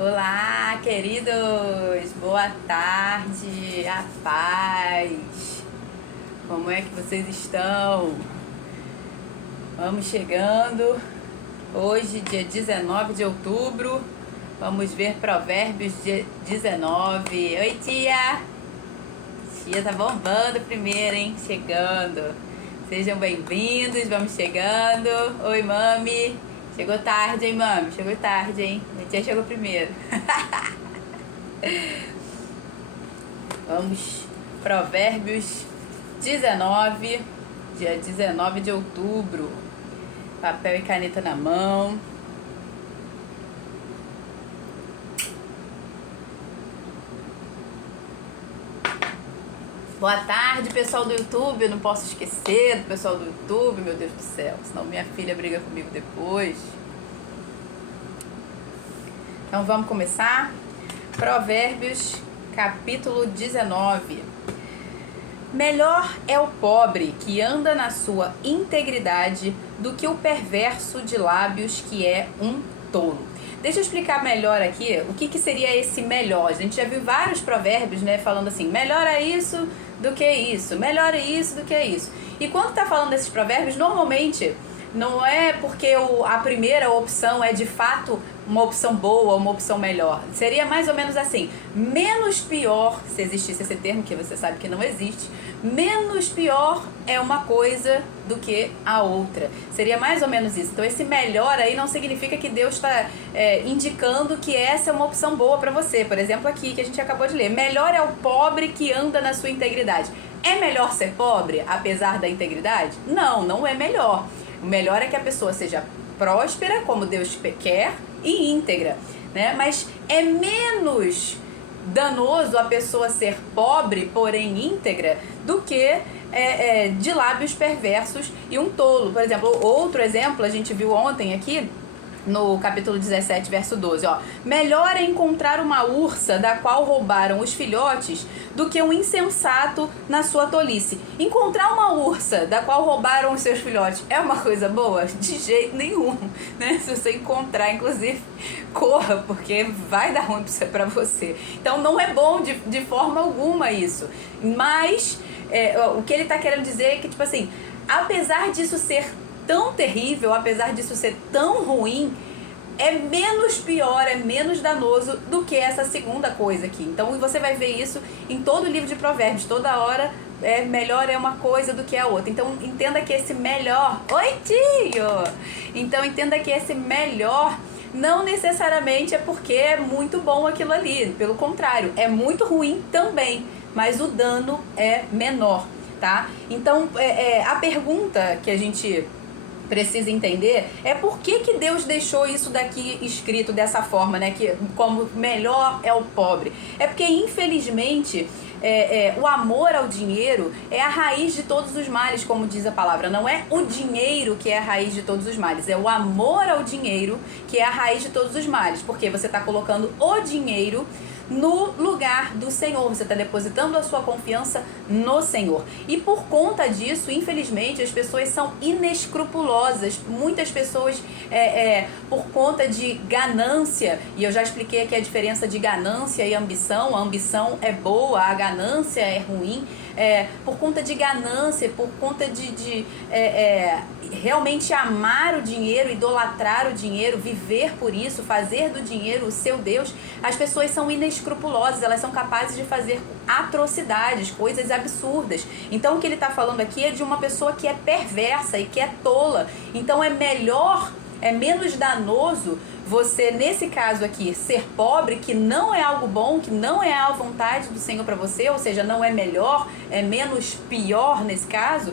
Olá, queridos! Boa tarde, a paz! Como é que vocês estão? Vamos chegando. Hoje, dia 19 de outubro, vamos ver Provérbios 19. Oi, tia! Tia tá bombando primeiro, hein? Chegando. Sejam bem-vindos, vamos chegando. Oi, mami! Chegou tarde, hein, mami? Chegou tarde, hein? A tia chegou primeiro. Vamos, Provérbios 19, dia 19 de outubro. Papel e caneta na mão. Boa tarde, pessoal do YouTube. Eu não posso esquecer do pessoal do YouTube, meu Deus do céu. Senão minha filha briga comigo depois. Então vamos começar. Provérbios, capítulo 19. Melhor é o pobre que anda na sua integridade do que o perverso de lábios que é um tolo. Deixa eu explicar melhor aqui o que seria esse melhor. A gente já viu vários provérbios, né, falando assim, melhor é isso do que isso, melhor é isso do que isso. E quando tá falando desses provérbios, normalmente não é porque a primeira opção é de fato uma opção boa, uma opção melhor. Seria mais ou menos assim, menos pior, se existisse esse termo, que você sabe que não existe, menos pior é uma coisa do que a outra. Seria mais ou menos isso. Então esse melhor aí não significa que Deus está indicando que essa é uma opção boa para você. Por exemplo, aqui que a gente acabou de ler, melhor é o pobre que anda na sua integridade. É melhor ser pobre, apesar da integridade? Não, não é melhor. O melhor é que a pessoa seja próspera, como Deus quer, e íntegra, né? Mas é menos danoso a pessoa ser pobre, porém íntegra, do que de lábios perversos e um tolo. Por exemplo, outro exemplo, a gente viu ontem aqui, no capítulo 17, verso 12, ó. Melhor é encontrar uma ursa da qual roubaram os filhotes do que um insensato na sua tolice. Encontrar uma ursa da qual roubaram os seus filhotes é uma coisa boa? De jeito nenhum, né? Se você encontrar, inclusive, corra, porque vai dar ruim pra você. Então não é bom de forma alguma isso. Mas o que ele tá querendo dizer é que, tipo assim, apesar disso ser tão terrível, apesar disso ser tão ruim, é menos pior, é menos danoso do que essa segunda coisa aqui. Então você vai ver isso em todo o livro de Provérbios, toda hora melhor é uma coisa do que a outra. Então entenda que esse melhor... Oi, tio! Então entenda que esse melhor não necessariamente é porque é muito bom aquilo ali. Pelo contrário, é muito ruim também, mas o dano é menor, tá? Então a pergunta que a gente precisa entender é por que Deus deixou isso daqui escrito dessa forma, né? Que como melhor é o pobre. É porque, infelizmente, o amor ao dinheiro é a raiz de todos os males, como diz a palavra. Não é o dinheiro que é a raiz de todos os males, é o amor ao dinheiro que é a raiz de todos os males. Porque você está colocando o dinheiro no lugar do Senhor, você está depositando a sua confiança no Senhor. E por conta disso, infelizmente, as pessoas são inescrupulosas. Muitas pessoas, por conta de ganância, e eu já expliquei aqui a diferença de ganância e ambição. A ambição é boa, a ganância é ruim. Por conta de ganância, por conta de realmente amar o dinheiro, idolatrar o dinheiro, viver por isso, fazer do dinheiro o seu Deus, as pessoas são inescrupulosas, elas são capazes de fazer atrocidades, coisas absurdas. Então o que ele está falando aqui é de uma pessoa que é perversa e que é tola. Então é melhor, é menos danoso você, nesse caso aqui, ser pobre, que não é algo bom, que não é a vontade do Senhor para você, ou seja, não é melhor, é menos pior nesse caso,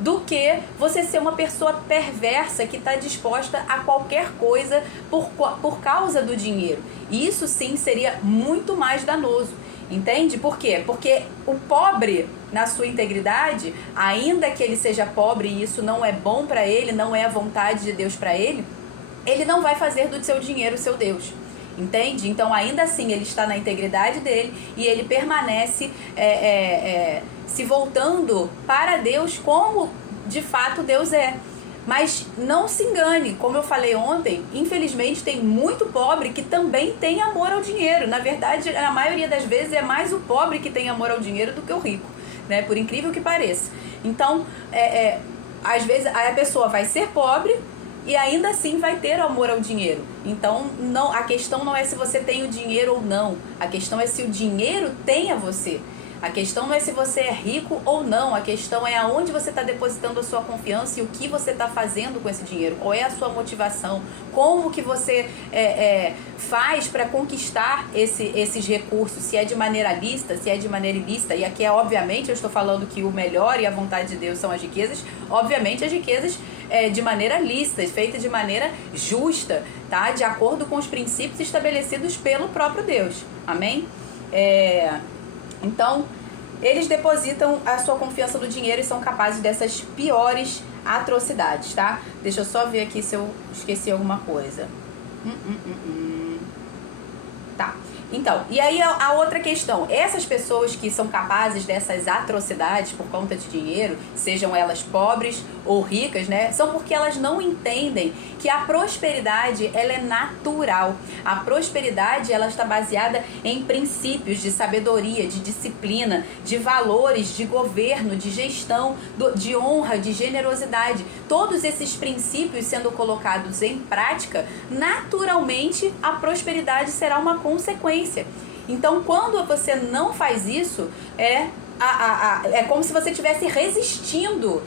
do que você ser uma pessoa perversa que está disposta a qualquer coisa por causa do dinheiro. Isso sim seria muito mais danoso. Entende? Por quê? Porque o pobre, na sua integridade, ainda que ele seja pobre e isso não é bom para ele, não é a vontade de Deus para ele não vai fazer do seu dinheiro o seu Deus. Entende? Então ainda assim ele está na integridade dele e ele permanece se voltando para Deus como de fato Deus é. Mas não se engane, como eu falei ontem, infelizmente tem muito pobre que também tem amor ao dinheiro. Na verdade, a maioria das vezes é mais o pobre que tem amor ao dinheiro do que o rico, né? Por incrível que pareça. Então, às vezes a pessoa vai ser pobre e ainda assim vai ter amor ao dinheiro. Então, não, a questão não é se você tem o dinheiro ou não. A questão é se o dinheiro tem a você. A questão não é se você é rico ou não, a questão é aonde você está depositando a sua confiança e o que você está fazendo com esse dinheiro, qual é a sua motivação, como que você faz para conquistar esses recursos, se é de maneira lícita, se é de maneira ilícita. E aqui, obviamente, eu estou falando que o melhor e a vontade de Deus são as riquezas, obviamente as riquezas de maneira lícita, feita de maneira justa, tá? De acordo com os princípios estabelecidos pelo próprio Deus, amém? Então, eles depositam a sua confiança no dinheiro e são capazes dessas piores atrocidades, tá? Deixa eu só ver aqui se eu esqueci alguma coisa. Tá. Então, e aí a outra questão, essas pessoas que são capazes dessas atrocidades por conta de dinheiro, sejam elas pobres ou ricas, né, são porque elas não entendem que a prosperidade, ela é natural. A prosperidade, ela está baseada em princípios de sabedoria, de disciplina, de valores, de governo, de gestão, de honra, de generosidade. Todos esses princípios sendo colocados em prática, naturalmente a prosperidade será uma consequência. Então, quando você não faz isso, é como se você estivesse resistindo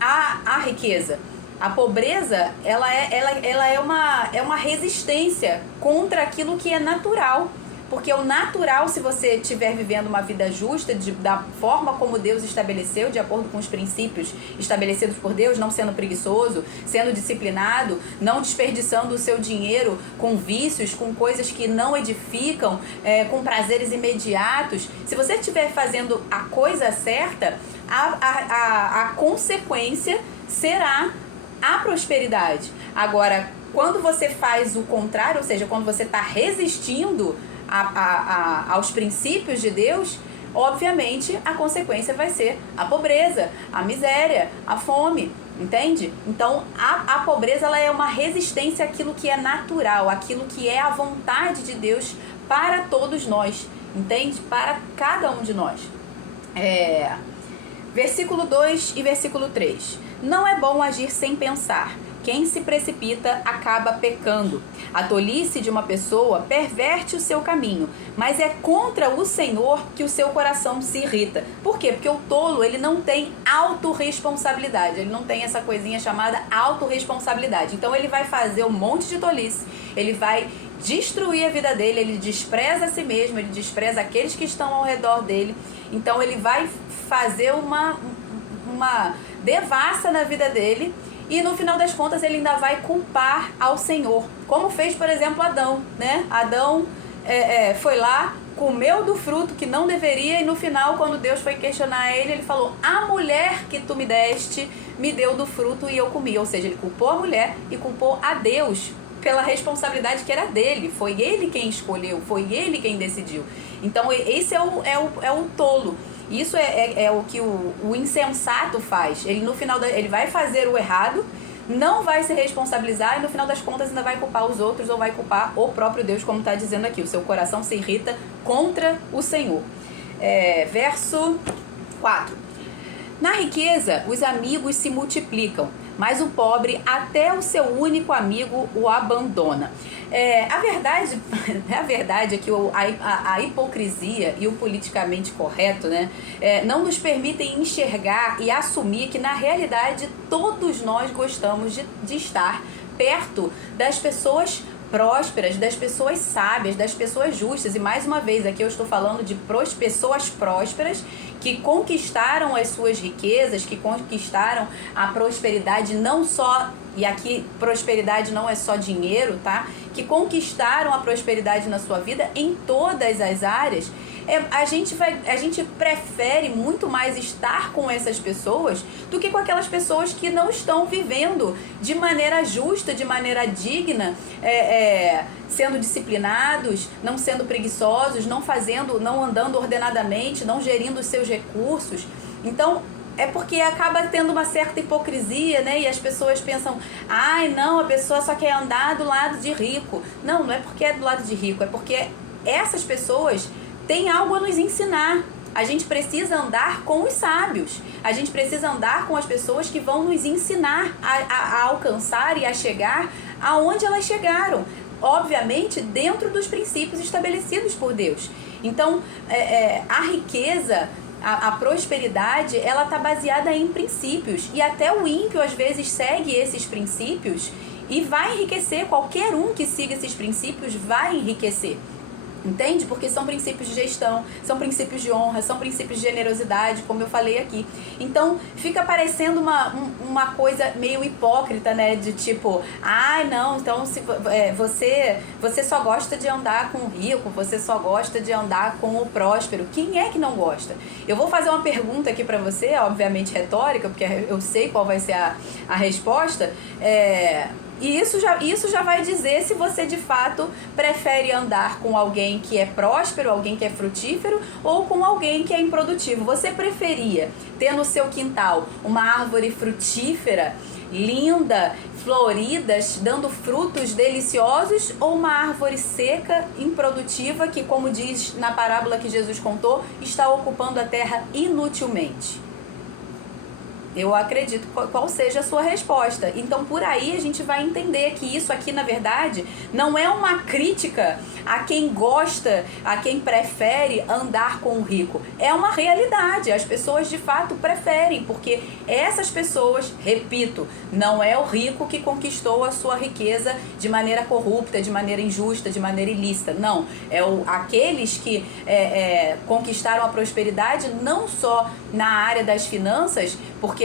à riqueza. A pobreza, ela é uma resistência contra aquilo que é natural. Porque o natural, se você estiver vivendo uma vida justa, da forma como Deus estabeleceu, de acordo com os princípios estabelecidos por Deus, não sendo preguiçoso, sendo disciplinado, não desperdiçando o seu dinheiro com vícios, com coisas que não edificam, com prazeres imediatos. Se você estiver fazendo a coisa certa, a consequência será a prosperidade. Agora, quando você faz o contrário, ou seja, quando você está resistindo aos princípios de Deus, obviamente a consequência vai ser a pobreza, a miséria, a fome, entende? Então a pobreza, ela é uma resistência àquilo que é natural, àquilo que é a vontade de Deus para todos nós, entende? Para cada um de nós. Versículo 2 e versículo 3. Não é bom agir sem pensar. Quem se precipita acaba pecando. A tolice de uma pessoa perverte o seu caminho, mas é contra o Senhor que o seu coração se irrita. Por quê? Porque o tolo, ele não tem autorresponsabilidade, ele não tem essa coisinha chamada autorresponsabilidade. Então ele vai fazer um monte de tolice, ele vai destruir a vida dele, ele despreza a si mesmo, ele despreza aqueles que estão ao redor dele. Então ele vai fazer uma devassa na vida dele. E no final das contas ele ainda vai culpar ao Senhor, como fez, por exemplo, Adão, né? Adão foi lá, comeu do fruto que não deveria, e no final, quando Deus foi questionar ele, ele falou: a mulher que tu me deste me deu do fruto e eu comi. Ou seja, ele culpou a mulher e culpou a Deus pela responsabilidade que era dele. Foi ele quem escolheu, foi ele quem decidiu. Então esse é o tolo. Isso é o que o insensato faz. Ele no final ele vai fazer o errado, não vai se responsabilizar e no final das contas ainda vai culpar os outros ou vai culpar o próprio Deus, como está dizendo aqui. O seu coração se irrita contra o Senhor. Verso 4. Na riqueza, os amigos se multiplicam, mas o pobre, até o seu único amigo, o abandona. A verdade é que a hipocrisia e o politicamente correto, né, não nos permitem enxergar e assumir que, na realidade, todos nós gostamos de estar perto das pessoas prósperas, das pessoas sábias, das pessoas justas. E mais uma vez, aqui eu estou falando de pessoas prósperas que conquistaram as suas riquezas, que conquistaram a prosperidade, não só, e aqui prosperidade não é só dinheiro, tá? Que conquistaram a prosperidade na sua vida em todas as áreas. A gente prefere muito mais estar com essas pessoas do que com aquelas pessoas que não estão vivendo de maneira justa, de maneira digna, sendo disciplinados, não sendo preguiçosos, não andando ordenadamente, não gerindo os seus recursos. Então, é porque acaba tendo uma certa hipocrisia, né? E as pessoas pensam, ai, não, a pessoa só quer andar do lado de rico. Não, não é porque é do lado de rico, é porque essas pessoas têm algo a nos ensinar. A gente precisa andar com os sábios. A gente precisa andar com as pessoas que vão nos ensinar a alcançar e a chegar aonde elas chegaram. Obviamente, dentro dos princípios estabelecidos por Deus. Então, a riqueza, a prosperidade, ela está baseada em princípios. E até o ímpio, às vezes, segue esses princípios e vai enriquecer. Qualquer um que siga esses princípios vai enriquecer. Entende? Porque são princípios de gestão, são princípios de honra, são princípios de generosidade, como eu falei aqui. Então, fica parecendo uma coisa meio hipócrita, né? De tipo, ai, não, então se, você só gosta de andar com o rico, você só gosta de andar com o próspero. Quem é que não gosta? Eu vou fazer uma pergunta aqui pra você, obviamente retórica, porque eu sei qual vai ser a resposta. E isso já vai dizer se você de fato prefere andar com alguém que é próspero, alguém que é frutífero, ou com alguém que é improdutivo. Você preferia ter no seu quintal uma árvore frutífera, linda, florida, dando frutos deliciosos, ou uma árvore seca, improdutiva, que, como diz na parábola que Jesus contou, está ocupando a terra inutilmente? Eu acredito qual seja a sua resposta. Então, por aí a gente vai entender que isso aqui, na verdade, não é uma crítica a quem gosta, a quem prefere andar com o rico. É uma realidade. As pessoas, de fato, preferem, porque essas pessoas, repito, não é o rico que conquistou a sua riqueza de maneira corrupta, de maneira injusta, de maneira ilícita. Não. Aqueles que conquistaram a prosperidade não só na área das finanças, porque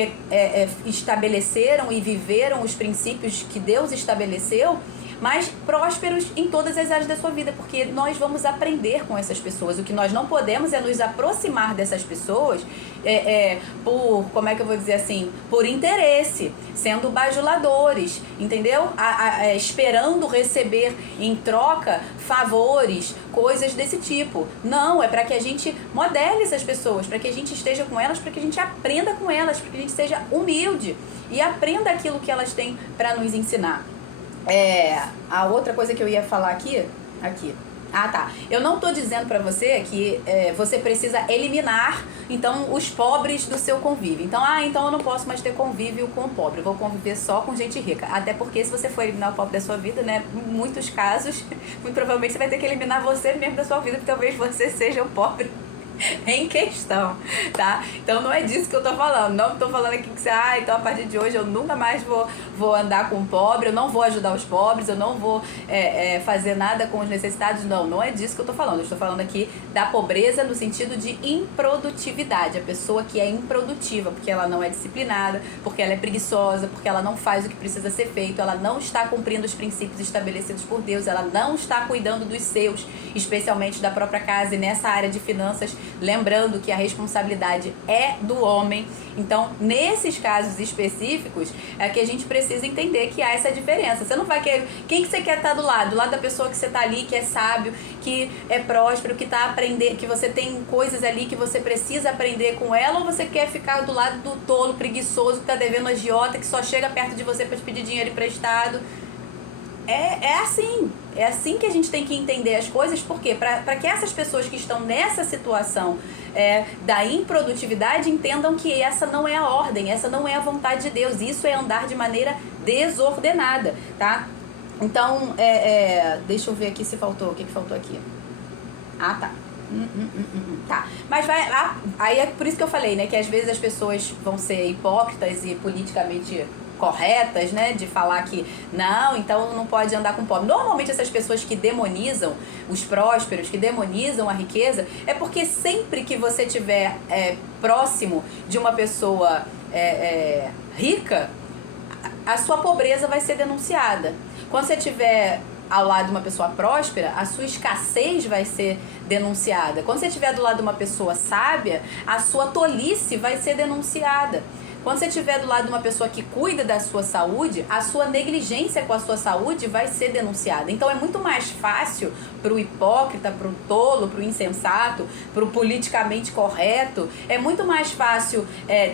estabeleceram e viveram os princípios que Deus estabeleceu, mas prósperos em todas as áreas da sua vida, porque nós vamos aprender com essas pessoas. O que nós não podemos é nos aproximar dessas pessoas por, como é que eu vou dizer assim, por interesse, sendo bajuladores, entendeu? Esperando receber em troca favores, coisas desse tipo. Não, é para que a gente modele essas pessoas, para que a gente esteja com elas, para que a gente aprenda com elas, para que a gente seja humilde e aprenda aquilo que elas têm para nos ensinar. A outra coisa que eu ia falar aqui. Ah, tá. Eu não tô dizendo pra você que você precisa eliminar, então, os pobres do seu convívio. Então, então eu não posso mais ter convívio com o pobre. Eu vou conviver só com gente rica. Até porque se você for eliminar o pobre da sua vida, né, em muitos casos, muito provavelmente você vai ter que eliminar você mesmo da sua vida, porque talvez você seja o pobre em questão, tá? Então não é disso que eu tô falando. Não tô falando aqui que você, então a partir de hoje eu nunca mais vou andar com o pobre, eu não vou ajudar os pobres, eu não vou fazer nada com os necessitados. Não é disso que eu tô falando. Eu estou falando aqui da pobreza no sentido de improdutividade. A pessoa que é improdutiva, porque ela não é disciplinada, porque ela é preguiçosa, porque ela não faz o que precisa ser feito, ela não está cumprindo os princípios estabelecidos por Deus, ela não está cuidando dos seus, especialmente da própria casa. E nessa área de finanças, lembrando que a responsabilidade é do homem. Então, nesses casos específicos, é que a gente precisa entender que há essa diferença. Você não vai querer... Quem que você quer estar do lado? Do lado da pessoa que você está ali, que é sábio, que é próspero, que está aprendendo, que você tem coisas ali que você precisa aprender com ela, ou você quer ficar do lado do tolo, preguiçoso, que está devendo agiota, que só chega perto de você para te pedir dinheiro emprestado? É assim que a gente tem que entender as coisas, porque para que essas pessoas que estão nessa situação da improdutividade entendam que essa não é a ordem, essa não é a vontade de Deus, isso é andar de maneira desordenada, tá? Então, deixa eu ver aqui se faltou, o que faltou aqui? Ah, tá. Tá, mas aí é por isso que eu falei, né, que às vezes as pessoas vão ser hipócritas e politicamente corretas, né, de falar que não, então não pode andar com pobre. Normalmente essas pessoas que demonizam os prósperos, que demonizam a riqueza, é porque sempre que você estiver próximo de uma pessoa rica, a sua pobreza vai ser denunciada. Quando você estiver ao lado de uma pessoa próspera, a sua escassez vai ser denunciada. Quando você estiver do lado de uma pessoa sábia, a sua tolice vai ser denunciada. Quando você estiver do lado de uma pessoa que cuida da sua saúde, a sua negligência com a sua saúde vai ser denunciada. Então é muito mais fácil para o hipócrita, para o tolo, para o insensato, para o politicamente correto, é muito mais fácil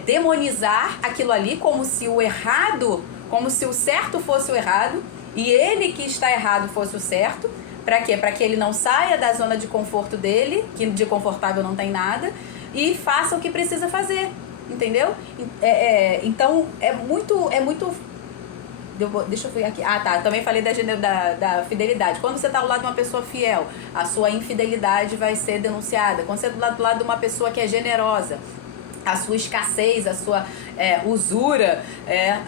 demonizar aquilo ali como se o errado, como se o certo fosse o errado e ele que está errado fosse o certo. Para quê? Para que ele não saia da zona de conforto dele, que de confortável não tem nada, e faça o que precisa fazer, entendeu? Então é muito deixa eu ver aqui. Também falei da fidelidade. Quando você está ao lado de uma pessoa fiel, a sua infidelidade vai ser denunciada. Quando você está do lado de uma pessoa que é generosa, a sua escassez, a sua usura,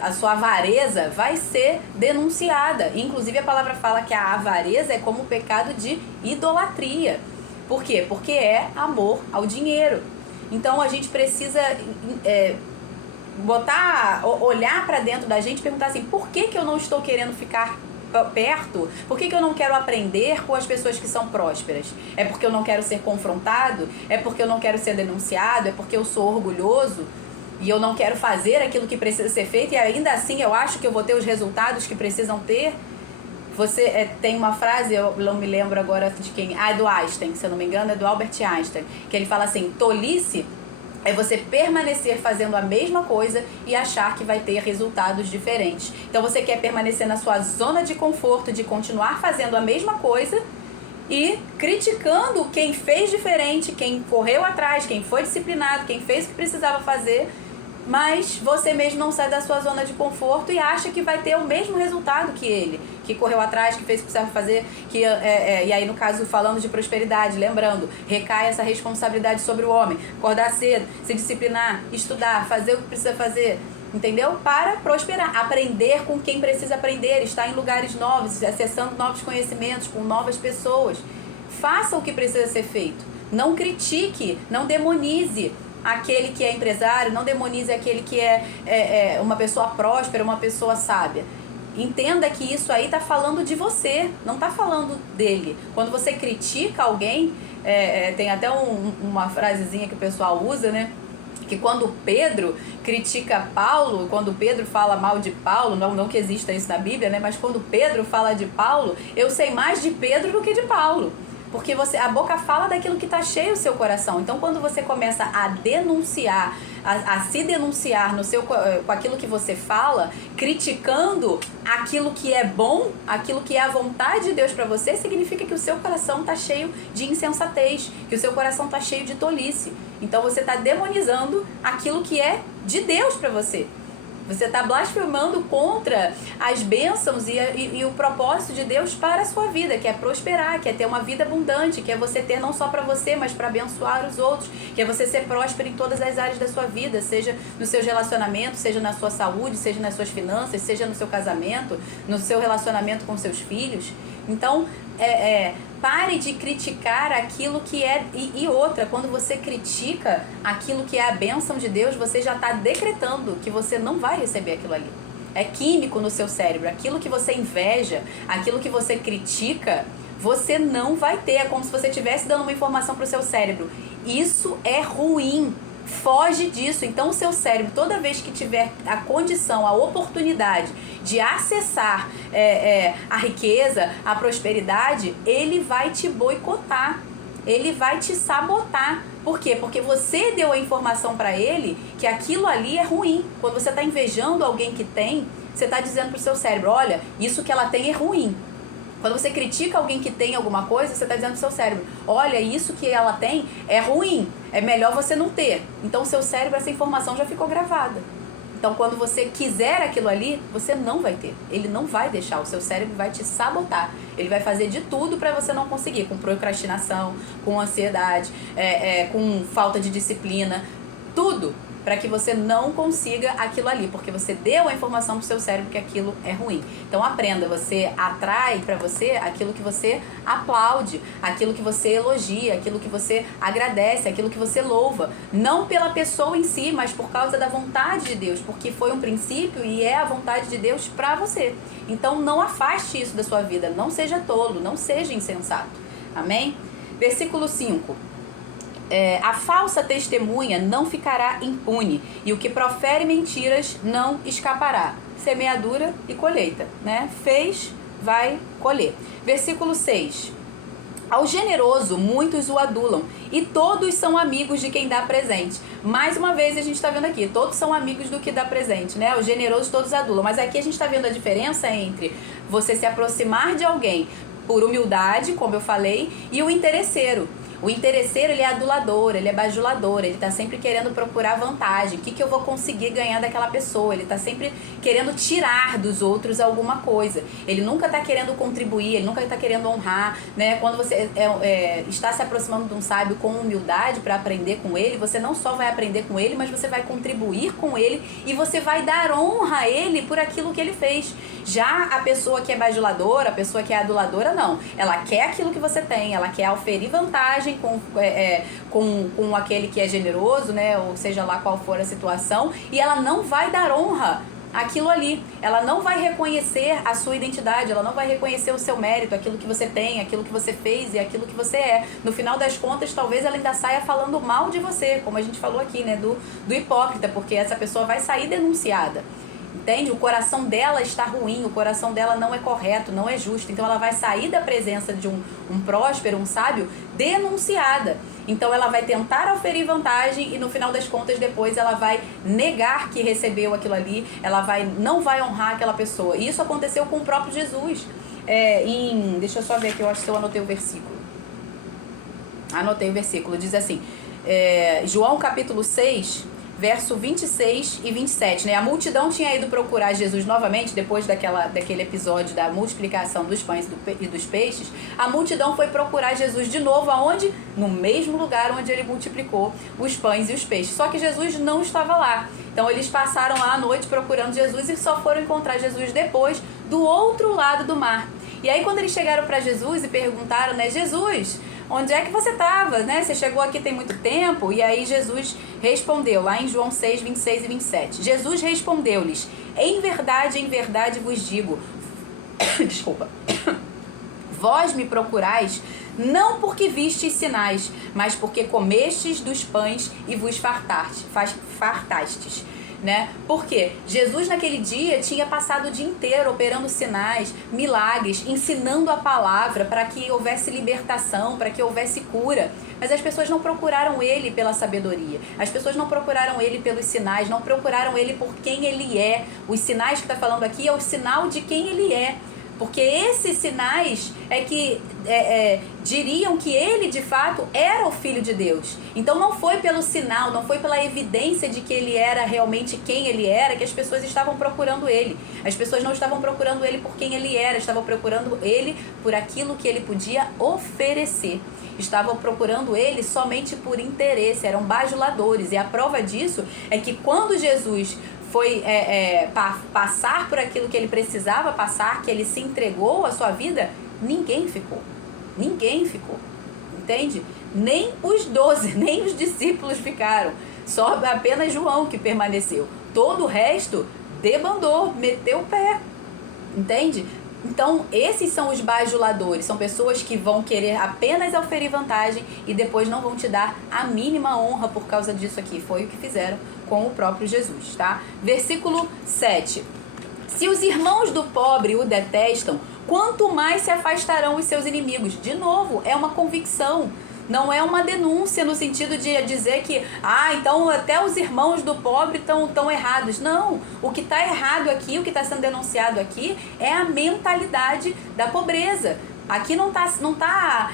a sua avareza vai ser denunciada. Inclusive a palavra fala que a avareza é como o pecado de idolatria. Por quê? Porque é amor ao dinheiro. Então a gente precisa olhar para dentro da gente e perguntar assim, por que eu não estou querendo ficar perto? Por que eu não quero aprender com as pessoas que são prósperas? É porque eu não quero ser confrontado? É porque eu não quero ser denunciado? É porque eu sou orgulhoso e eu não quero fazer aquilo que precisa ser feito e ainda assim eu acho que eu vou ter os resultados que precisam ter? Você tem uma frase, eu não me lembro agora de quem, é do Einstein, se eu não me engano, é do Albert Einstein, que ele fala assim, tolice é você permanecer fazendo a mesma coisa e achar que vai ter resultados diferentes. Então você quer permanecer na sua zona de conforto, de continuar fazendo a mesma coisa e criticando quem fez diferente, quem correu atrás, quem foi disciplinado, quem fez o que precisava fazer, mas você mesmo não sai da sua zona de conforto e acha que vai ter o mesmo resultado que ele, que correu atrás, que fez o que precisava fazer, e aí no caso falando de prosperidade, lembrando, recai essa responsabilidade sobre o homem, acordar cedo, se disciplinar, estudar, fazer o que precisa fazer, entendeu? Para prosperar, aprender com quem precisa aprender, estar em lugares novos, acessando novos conhecimentos, com novas pessoas. Faça o que precisa ser feito, não critique, não demonize aquele que é empresário, não demonize aquele que é uma pessoa próspera, uma pessoa sábia. Entenda que isso aí está falando de você, não está falando dele. Quando você critica alguém, tem até uma frasezinha que o pessoal usa, né? Que quando Pedro critica Paulo, quando Pedro fala mal de Paulo, não que exista isso na Bíblia, né? Mas quando Pedro fala de Paulo, eu sei mais de Pedro do que de Paulo. Porque a boca fala daquilo que está cheio o seu coração. Então, quando você começa a denunciar, a se denunciar com aquilo que você fala, criticando aquilo que é bom, aquilo que é a vontade de Deus para você, significa que o seu coração está cheio de insensatez, que o seu coração está cheio de tolice. Então, você está demonizando aquilo que é de Deus para você. Você está blasfemando contra as bênçãos e o propósito de Deus para a sua vida, que é prosperar, que é ter uma vida abundante, que é você ter não só para você, mas para abençoar os outros, que é você ser próspero em todas as áreas da sua vida, seja nos seus relacionamentos, seja na sua saúde, seja nas suas finanças, seja no seu casamento, no seu relacionamento com seus filhos. Então, pare de criticar aquilo que é... E outra, quando você critica aquilo que é a bênção de Deus, você já está decretando que você não vai receber aquilo ali. É químico no seu cérebro. Aquilo que você inveja, aquilo que você critica, você não vai ter. É como se você estivesse dando uma informação para o seu cérebro. Isso é ruim. Foge disso. Então o seu cérebro, toda vez que tiver a condição, a oportunidade de acessar a riqueza, a prosperidade, ele vai te boicotar, ele vai te sabotar. Por quê? Porque você deu a informação para ele que aquilo ali é ruim. Quando você está invejando alguém que tem, você está dizendo para o seu cérebro, olha, isso que ela tem é ruim. Quando você critica alguém que tem alguma coisa, você está dizendo pro seu cérebro, olha, isso que ela tem é ruim, é melhor você não ter. Então o seu cérebro, essa informação já ficou gravada. Então quando você quiser aquilo ali, você não vai ter. Ele não vai deixar, o seu cérebro vai te sabotar. Ele vai fazer de tudo para você não conseguir, com procrastinação, com ansiedade, com falta de disciplina, tudo para que você não consiga aquilo ali, porque você deu a informação pro seu cérebro que aquilo é ruim. Então aprenda, você atrai para você aquilo que você aplaude, aquilo que você elogia, aquilo que você agradece, aquilo que você louva, não pela pessoa em si, mas por causa da vontade de Deus, porque foi um princípio e é a vontade de Deus para você. Então não afaste isso da sua vida, não seja tolo, não seja insensato. Amém? Versículo 5. A falsa testemunha não ficará impune, e o que profere mentiras não escapará. Semeadura e colheita, né? Fez, vai colher. Versículo 6. Ao generoso, muitos o adulam, e todos são amigos de quem dá presente. Mais uma vez a gente está vendo aqui, todos são amigos do que dá presente, né? O generoso todos adulam, mas aqui a gente está vendo a diferença entre você se aproximar de alguém por humildade, como eu falei, e o interesseiro. O interesseiro, ele é adulador, ele é bajulador, ele tá sempre querendo procurar vantagem. O que eu vou conseguir ganhar daquela pessoa? Ele tá sempre querendo tirar dos outros alguma coisa. Ele nunca tá querendo contribuir, ele nunca tá querendo honrar, né? Quando você está se aproximando de um sábio com humildade para aprender com ele, você não só vai aprender com ele, mas você vai contribuir com ele e você vai dar honra a ele por aquilo que ele fez. Já a pessoa que é bajuladora, a pessoa que é aduladora, não. Ela quer aquilo que você tem, ela quer oferir vantagem com aquele que é generoso, né? Ou seja lá qual for a situação, e ela não vai dar honra àquilo ali. Ela não vai reconhecer a sua identidade, ela não vai reconhecer o seu mérito, aquilo que você tem, aquilo que você fez e aquilo que você é. No final das contas, talvez ela ainda saia falando mal de você, como a gente falou aqui, né? Do hipócrita, porque essa pessoa vai sair denunciada. Entende? O coração dela está ruim, o coração dela não é correto, não é justo. Então ela vai sair da presença de um próspero, um sábio, denunciada. Então ela vai tentar oferir vantagem e no final das contas depois ela vai negar que recebeu aquilo ali, ela não vai honrar aquela pessoa. E isso aconteceu com o próprio Jesus. Deixa eu só ver aqui, eu acho que eu anotei o versículo. Anotei o versículo, diz assim, João capítulo 6... verso 26 e 27, né? A multidão tinha ido procurar Jesus novamente, depois daquele episódio da multiplicação dos pães e dos peixes. A multidão foi procurar Jesus de novo, aonde? No mesmo lugar onde ele multiplicou os pães e os peixes. Só que Jesus não estava lá. Então eles passaram lá à noite procurando Jesus e só foram encontrar Jesus depois, do outro lado do mar. E aí quando eles chegaram para Jesus e perguntaram, né? Jesus, onde é que você estava, né? Você chegou aqui tem muito tempo? E aí Jesus respondeu, lá em João 6, 26 e 27. Jesus respondeu-lhes, em verdade vos digo, desculpa, vós me procurais, não porque vistes sinais, mas porque comestes dos pães e vos fartastes. Né? Porque Jesus naquele dia tinha passado o dia inteiro operando sinais, milagres, ensinando a palavra para que houvesse libertação, para que houvesse cura. Mas as pessoas não procuraram ele pela sabedoria, as pessoas não procuraram ele pelos sinais, não procuraram ele por quem ele é. Os sinais que está falando aqui é o sinal de quem ele é. Porque esses sinais é que diriam que ele, de fato, era o Filho de Deus. Então não foi pelo sinal, não foi pela evidência de que ele era realmente quem ele era que as pessoas estavam procurando ele. As pessoas não estavam procurando ele por quem ele era, estavam procurando ele por aquilo que ele podia oferecer. Estavam procurando ele somente por interesse, eram bajuladores. E a prova disso é que quando Jesus foi passar por aquilo que ele precisava passar, que ele se entregou à sua vida, ninguém ficou, entende? Nem os 12, nem os discípulos ficaram, só apenas João que permaneceu. Todo o resto debandou, meteu o pé, entende? Então esses são os bajuladores, são pessoas que vão querer apenas oferir vantagem e depois não vão te dar a mínima honra por causa disso aqui. Foi o que fizeram com o próprio Jesus, tá? Versículo 7. Se os irmãos do pobre o detestam, quanto mais se afastarão os seus inimigos? De novo, é uma convicção. Não é uma denúncia no sentido de dizer que, então até os irmãos do pobre estão errados. Não, o que está errado aqui, o que está sendo denunciado aqui é a mentalidade da pobreza. Aqui não tá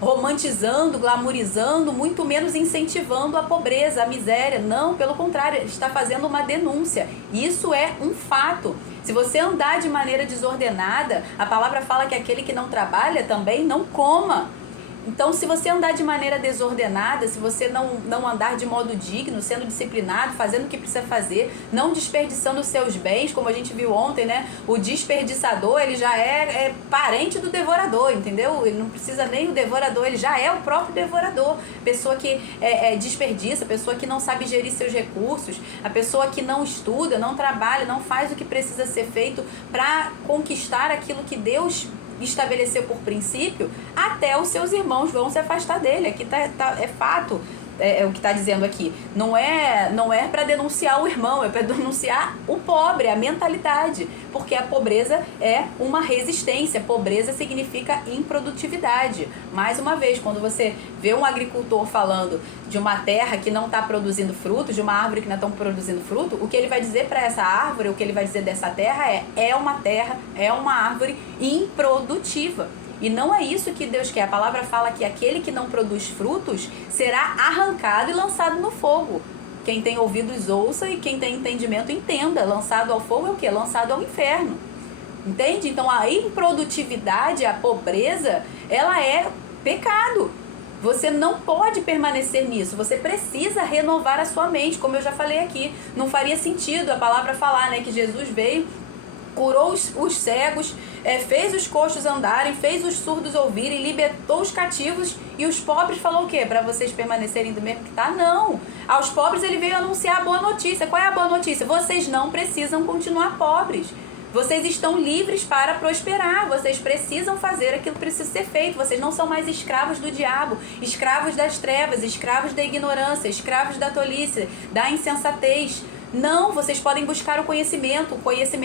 romantizando, glamorizando, muito menos incentivando a pobreza, a miséria. Não, pelo contrário, está fazendo uma denúncia. Isso é um fato. Se você andar de maneira desordenada, a palavra fala que aquele que não trabalha também não coma. Então, se você andar de maneira desordenada, se você não andar de modo digno, sendo disciplinado, fazendo o que precisa fazer, não desperdiçando os seus bens, como a gente viu ontem, né? O desperdiçador, ele já é parente do devorador, entendeu? Ele não precisa nem o devorador, ele já é o próprio devorador. Pessoa que desperdiça, pessoa que não sabe gerir seus recursos, a pessoa que não estuda, não trabalha, não faz o que precisa ser feito para conquistar aquilo que Deus estabeleceu por princípio, até os seus irmãos vão se afastar dele. Aqui é fato. É o que está dizendo aqui. Não é para denunciar o irmão, é para denunciar o pobre, a mentalidade. Porque a pobreza é uma resistência. Pobreza significa improdutividade. Mais uma vez, quando você vê um agricultor falando de uma terra que não está produzindo frutos, de uma árvore que não está produzindo fruto, o que ele vai dizer para essa árvore, o que ele vai dizer dessa terra é uma terra, é uma árvore improdutiva. E não é isso que Deus quer. A palavra fala que aquele que não produz frutos será arrancado e lançado no fogo. Quem tem ouvidos ouça e quem tem entendimento entenda. Lançado ao fogo é o quê? Lançado ao inferno. Entende? Então a improdutividade, a pobreza, ela é pecado. Você não pode permanecer nisso. Você precisa renovar a sua mente, como eu já falei aqui. Não faria sentido a palavra falar, né, que Jesus veio, curou os cegos, fez os coxos andarem, fez os surdos ouvirem, libertou os cativos, e os pobres falou o quê? Para vocês permanecerem do mesmo que tá? Não. Aos pobres ele veio anunciar a boa notícia. Qual é a boa notícia? Vocês não precisam continuar pobres. Vocês estão livres para prosperar. Vocês precisam fazer aquilo que precisa ser feito. Vocês não são mais escravos do diabo, escravos das trevas, escravos da ignorância, escravos da tolice, da insensatez. Não, vocês podem buscar o conhecimento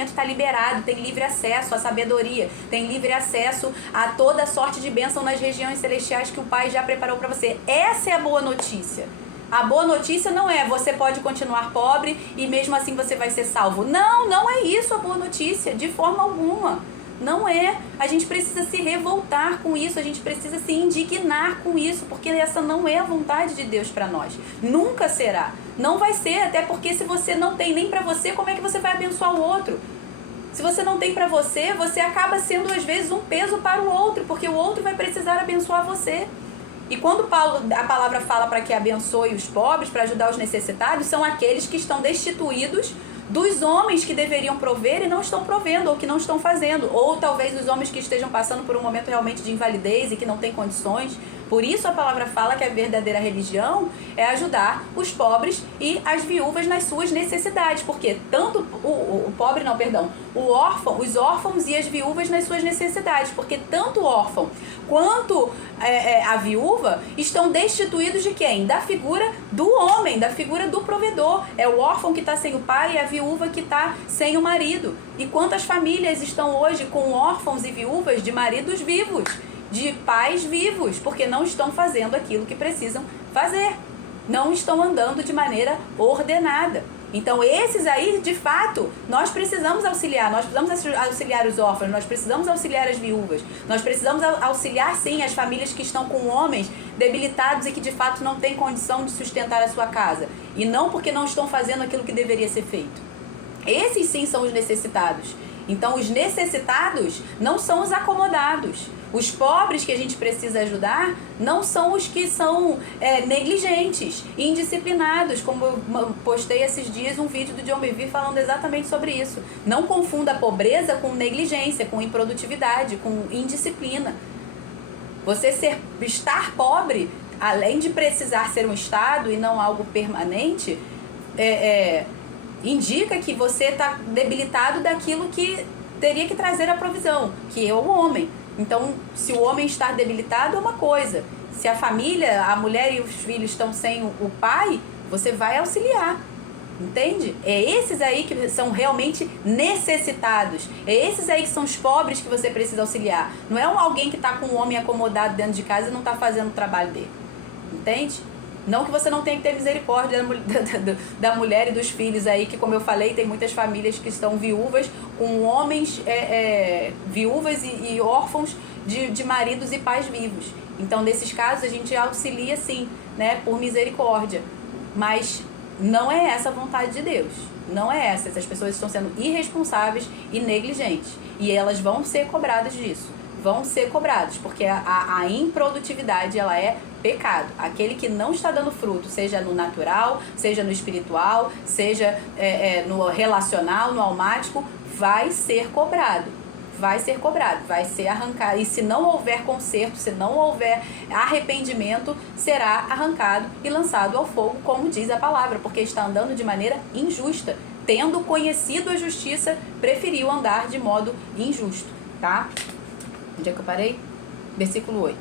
está liberado, tem livre acesso à sabedoria, tem livre acesso a toda sorte de bênção nas regiões celestiais que o Pai já preparou para você. Essa é a boa notícia. A boa notícia não é você pode continuar pobre e mesmo assim você vai ser salvo. Não, não é isso a boa notícia, de forma alguma. Não é. A gente precisa se revoltar com isso, a gente precisa se indignar com isso, porque essa não é a vontade de Deus para nós. Nunca será. Não vai ser, até porque se você não tem nem para você, como é que você vai abençoar o outro? Se você não tem para você, você acaba sendo às vezes um peso para o outro, porque o outro vai precisar abençoar você. E quando a palavra fala para que abençoe os pobres, para ajudar os necessitados, são aqueles que estão destituídos dos homens que deveriam prover e não estão provendo, ou que não estão fazendo, ou talvez os homens que estejam passando por um momento realmente de invalidez e que não têm condições. Por isso a palavra fala que a verdadeira religião é ajudar os pobres e as viúvas nas suas necessidades, porque tanto o órfão, os órfãos e as viúvas nas suas necessidades, porque tanto o órfão quanto a viúva estão destituídos de quem? Da figura do homem, da figura do provedor. É o órfão que está sem o pai e a viúva que está sem o marido. E quantas famílias estão hoje com órfãos e viúvas de maridos vivos, de pais vivos, porque não estão fazendo aquilo que precisam fazer, não estão andando de maneira ordenada. Então esses aí, de fato, nós precisamos auxiliar, nós precisamos auxiliar os órfãos, nós precisamos auxiliar as viúvas, nós precisamos auxiliar sim as famílias que estão com homens debilitados e que de fato não têm condição de sustentar a sua casa, e não porque não estão fazendo aquilo que deveria ser feito. Esses sim são os necessitados. Então os necessitados não são os acomodados. Os pobres que a gente precisa ajudar não são os que são negligentes, indisciplinados, como eu postei esses dias um vídeo do John Bevere falando exatamente sobre isso. Não confunda a pobreza com negligência, com improdutividade, com indisciplina. Você estar pobre, além de precisar ser um estado e não algo permanente, indica que você está debilitado daquilo que teria que trazer a provisão, que é o homem. Então, se o homem está debilitado é uma coisa. Se a família, a mulher e os filhos estão sem o pai, você vai auxiliar. Entende? É esses aí que são realmente necessitados. É esses aí que são os pobres que você precisa auxiliar. Não é alguém que está com um homem acomodado dentro de casa e não está fazendo o trabalho dele. Entende? Não que você não tenha que ter misericórdia da mulher e dos filhos aí, que como eu falei, tem muitas famílias que estão viúvas, com homens viúvas e órfãos de maridos e pais vivos. Então, nesses casos, a gente auxilia sim, né, por misericórdia. Mas não é essa a vontade de Deus. Não é essa. Essas pessoas estão sendo irresponsáveis e negligentes. E elas vão ser cobradas disso. Vão ser cobrados, porque a improdutividade, ela é pecado. Aquele que não está dando fruto, seja no natural, seja no espiritual, seja no relacional, no almático, vai ser cobrado. Vai ser cobrado, vai ser arrancado. E se não houver conserto, se não houver arrependimento, será arrancado e lançado ao fogo, como diz a palavra, porque está andando de maneira injusta. Tendo conhecido a justiça, preferiu andar de modo injusto, tá? Onde é que eu parei? Versículo 8.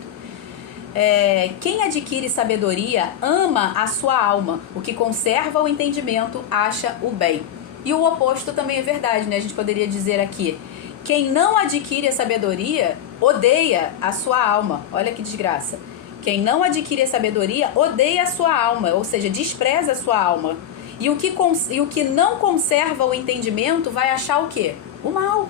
Quem adquire sabedoria ama a sua alma. O que conserva o entendimento acha o bem. E o oposto também é verdade, né? A gente poderia dizer aqui: quem não adquire a sabedoria odeia a sua alma. Olha que desgraça. Quem não adquire a sabedoria odeia a sua alma, ou seja, despreza a sua alma. E o que não conserva o entendimento vai achar o quê? O mal.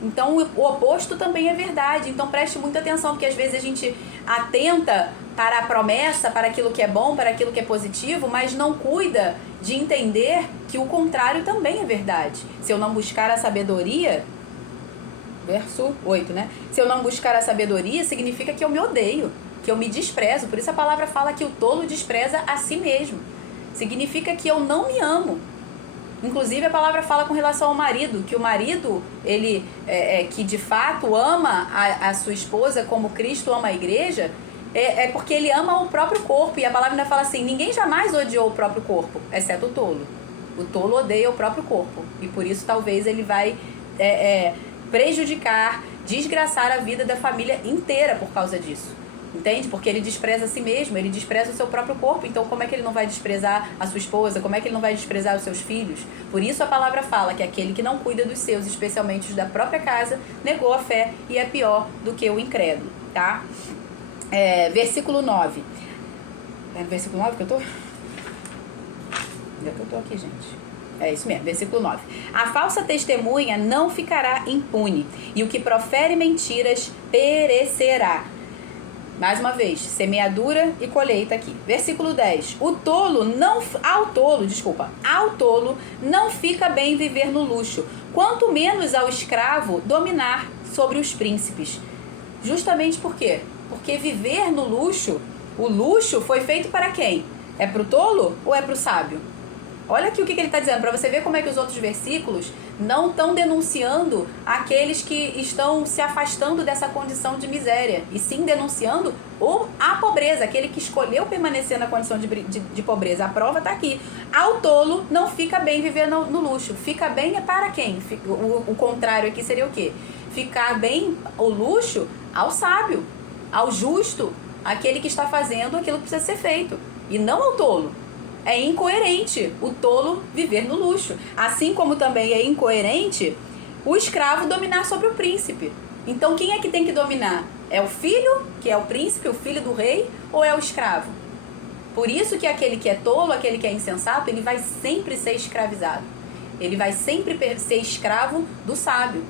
Então o oposto também é verdade. Então preste muita atenção, porque às vezes a gente atenta para a promessa, para aquilo que é bom, para aquilo que é positivo, mas não cuida de entender que o contrário também é verdade. Se eu não buscar a sabedoria, verso 8, né? Se eu não buscar a sabedoria, significa que eu me odeio, que eu me desprezo. Por isso a palavra fala que o tolo despreza a si mesmo. Significa que eu não me amo. Inclusive a palavra fala com relação ao marido, que o marido, ele que de fato ama a sua esposa como Cristo ama a igreja, porque ele ama o próprio corpo. E a palavra ainda fala assim: ninguém jamais odiou o próprio corpo, exceto o tolo. O tolo odeia o próprio corpo. E por isso talvez ele vai prejudicar, desgraçar a vida da família inteira por causa disso. Entende? Porque ele despreza a si mesmo, ele despreza o seu próprio corpo. Então como é que ele não vai desprezar a sua esposa? Como é que ele não vai desprezar os seus filhos? Por isso a palavra fala que aquele que não cuida dos seus, especialmente os da própria casa, negou a fé e é pior do que o incrédulo, tá? Versículo 9. É no versículo 9 que eu tô? Onde é que eu tô aqui, gente? É isso mesmo, versículo 9. A falsa testemunha não ficará impune, e o que profere mentiras perecerá. Mais uma vez, semeadura e colheita aqui. Versículo 10. Ao tolo não fica bem viver no luxo, quanto menos ao escravo dominar sobre os príncipes. Justamente por quê? Porque viver no luxo, o luxo foi feito para quem? É para o tolo ou é para o sábio? Olha aqui o que ele está dizendo, para você ver como é que os outros versículos não estão denunciando aqueles que estão se afastando dessa condição de miséria, e sim denunciando a pobreza, aquele que escolheu permanecer na condição de pobreza. A prova está aqui. Ao tolo não fica bem viver no luxo. Fica bem é para quem? O contrário aqui seria o quê? Ficar bem o luxo ao sábio, ao justo, aquele que está fazendo aquilo que precisa ser feito, e não ao tolo. É incoerente o tolo viver no luxo. Assim como também é incoerente o escravo dominar sobre o príncipe. Então quem é que tem que dominar? É o filho, que é o príncipe, o filho do rei, ou é o escravo? Por isso que aquele que é tolo, aquele que é insensato, ele vai sempre ser escravizado. Ele vai sempre ser escravo do sábio.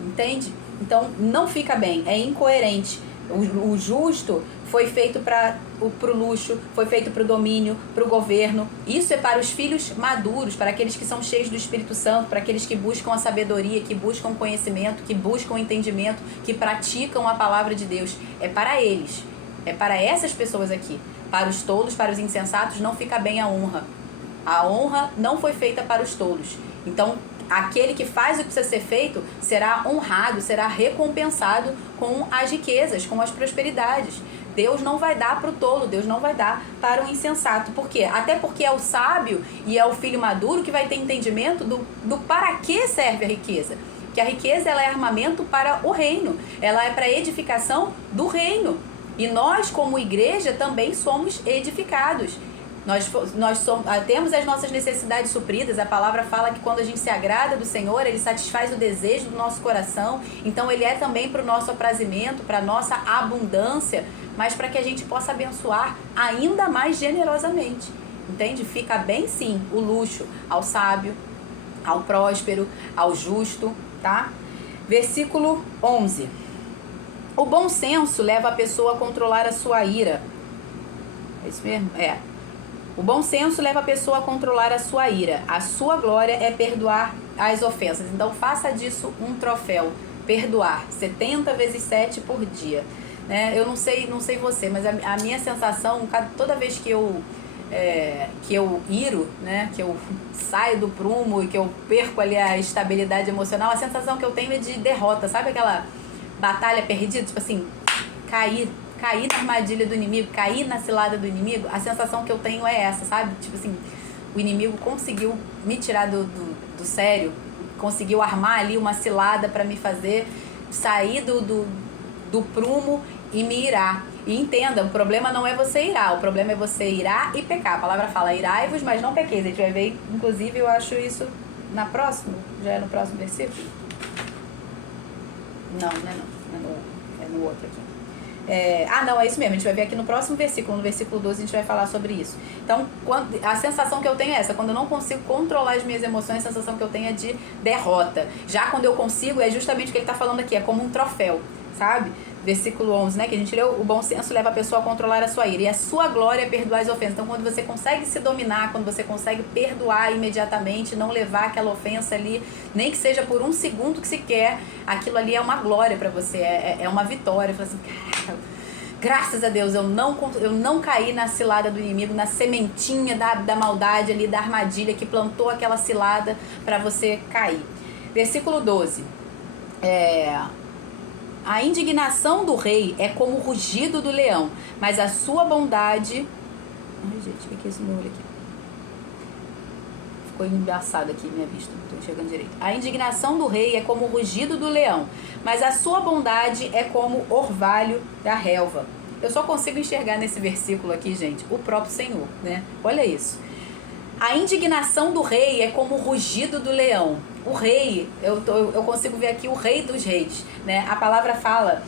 Entende? Então não fica bem, é incoerente. O justo foi feito para o luxo, foi feito para o domínio, para o governo. Isso é para os filhos maduros, para aqueles que são cheios do Espírito Santo, para aqueles que buscam a sabedoria, que buscam conhecimento, que buscam o entendimento, que praticam a palavra de Deus. É para eles, é para essas pessoas aqui. Para os tolos, para os insensatos, não fica bem a honra. A honra não foi feita para os tolos. Então, aquele que faz o que precisa ser feito será honrado, será recompensado com as riquezas, com as prosperidades. Deus não vai dar para o tolo, Deus não vai dar para o insensato. Por quê? Até porque é o sábio e é o filho maduro que vai ter entendimento do para que serve a riqueza. Que a riqueza, ela é armamento para o reino, ela é para edificação do reino. E nós, como igreja, também somos edificados. Nós temos as nossas necessidades supridas. A palavra fala que quando a gente se agrada do Senhor, Ele satisfaz o desejo do nosso coração. Então Ele é também para o nosso aprazimento, para a nossa abundância, mas para que a gente possa abençoar ainda mais generosamente. Entende? Fica bem sim o luxo ao sábio, ao próspero, ao justo, tá? Versículo 11. O bom senso leva a pessoa a controlar a sua ira. É isso mesmo? O bom senso leva a pessoa a controlar a sua ira. A sua glória é perdoar as ofensas. Então faça disso um troféu. Perdoar 70 vezes 7 por dia. Né? Eu não sei você, mas a minha sensação, toda vez que eu iro, né? Que eu saio do prumo e que eu perco ali a estabilidade emocional, a sensação que eu tenho é de derrota. Sabe aquela batalha perdida? Tipo assim, cair na armadilha do inimigo, cair na cilada do inimigo. A sensação que eu tenho é essa, sabe? Tipo assim, o inimigo conseguiu me tirar do sério, conseguiu armar ali uma cilada para me fazer sair do prumo e me irar. E entenda, o problema não é você irar, o problema é você irar e pecar. A palavra fala, irai-vos, mas não pequeis. A gente vai ver, inclusive, eu acho isso na próxima, já é no próximo versículo? Não, não é não, é no outro aqui. Não, é isso mesmo, a gente vai ver aqui no próximo versículo, no versículo 12 a gente vai falar sobre isso. Então, a sensação que eu tenho é essa, quando eu não consigo controlar as minhas emoções, a sensação que eu tenho é de derrota. Já quando eu consigo, é justamente o que ele está falando aqui, é como um troféu, sabe? Versículo 11, né, que a gente leu, o bom senso leva a pessoa a controlar a sua ira, e a sua glória é perdoar as ofensas. Então, quando você consegue se dominar, quando você consegue perdoar imediatamente, não levar aquela ofensa ali, nem que seja por um segundo que se quer, aquilo ali é uma glória pra você, é uma vitória. Fala assim, cara, graças a Deus, eu não caí na cilada do inimigo, na sementinha da maldade ali, da armadilha que plantou aquela cilada pra você cair. Versículo 12, a indignação do rei é como o rugido do leão, mas a sua bondade... Ai, gente, o que é esse meu olho aqui? Ficou embaçado aqui minha vista, não estou enxergando direito. A indignação do rei é como o rugido do leão, mas a sua bondade é como o orvalho da relva. Eu só consigo enxergar nesse versículo aqui, gente, o próprio Senhor, né? Olha isso. A indignação do rei é como o rugido do leão. O rei, eu consigo ver aqui o rei dos reis, né? A palavra fala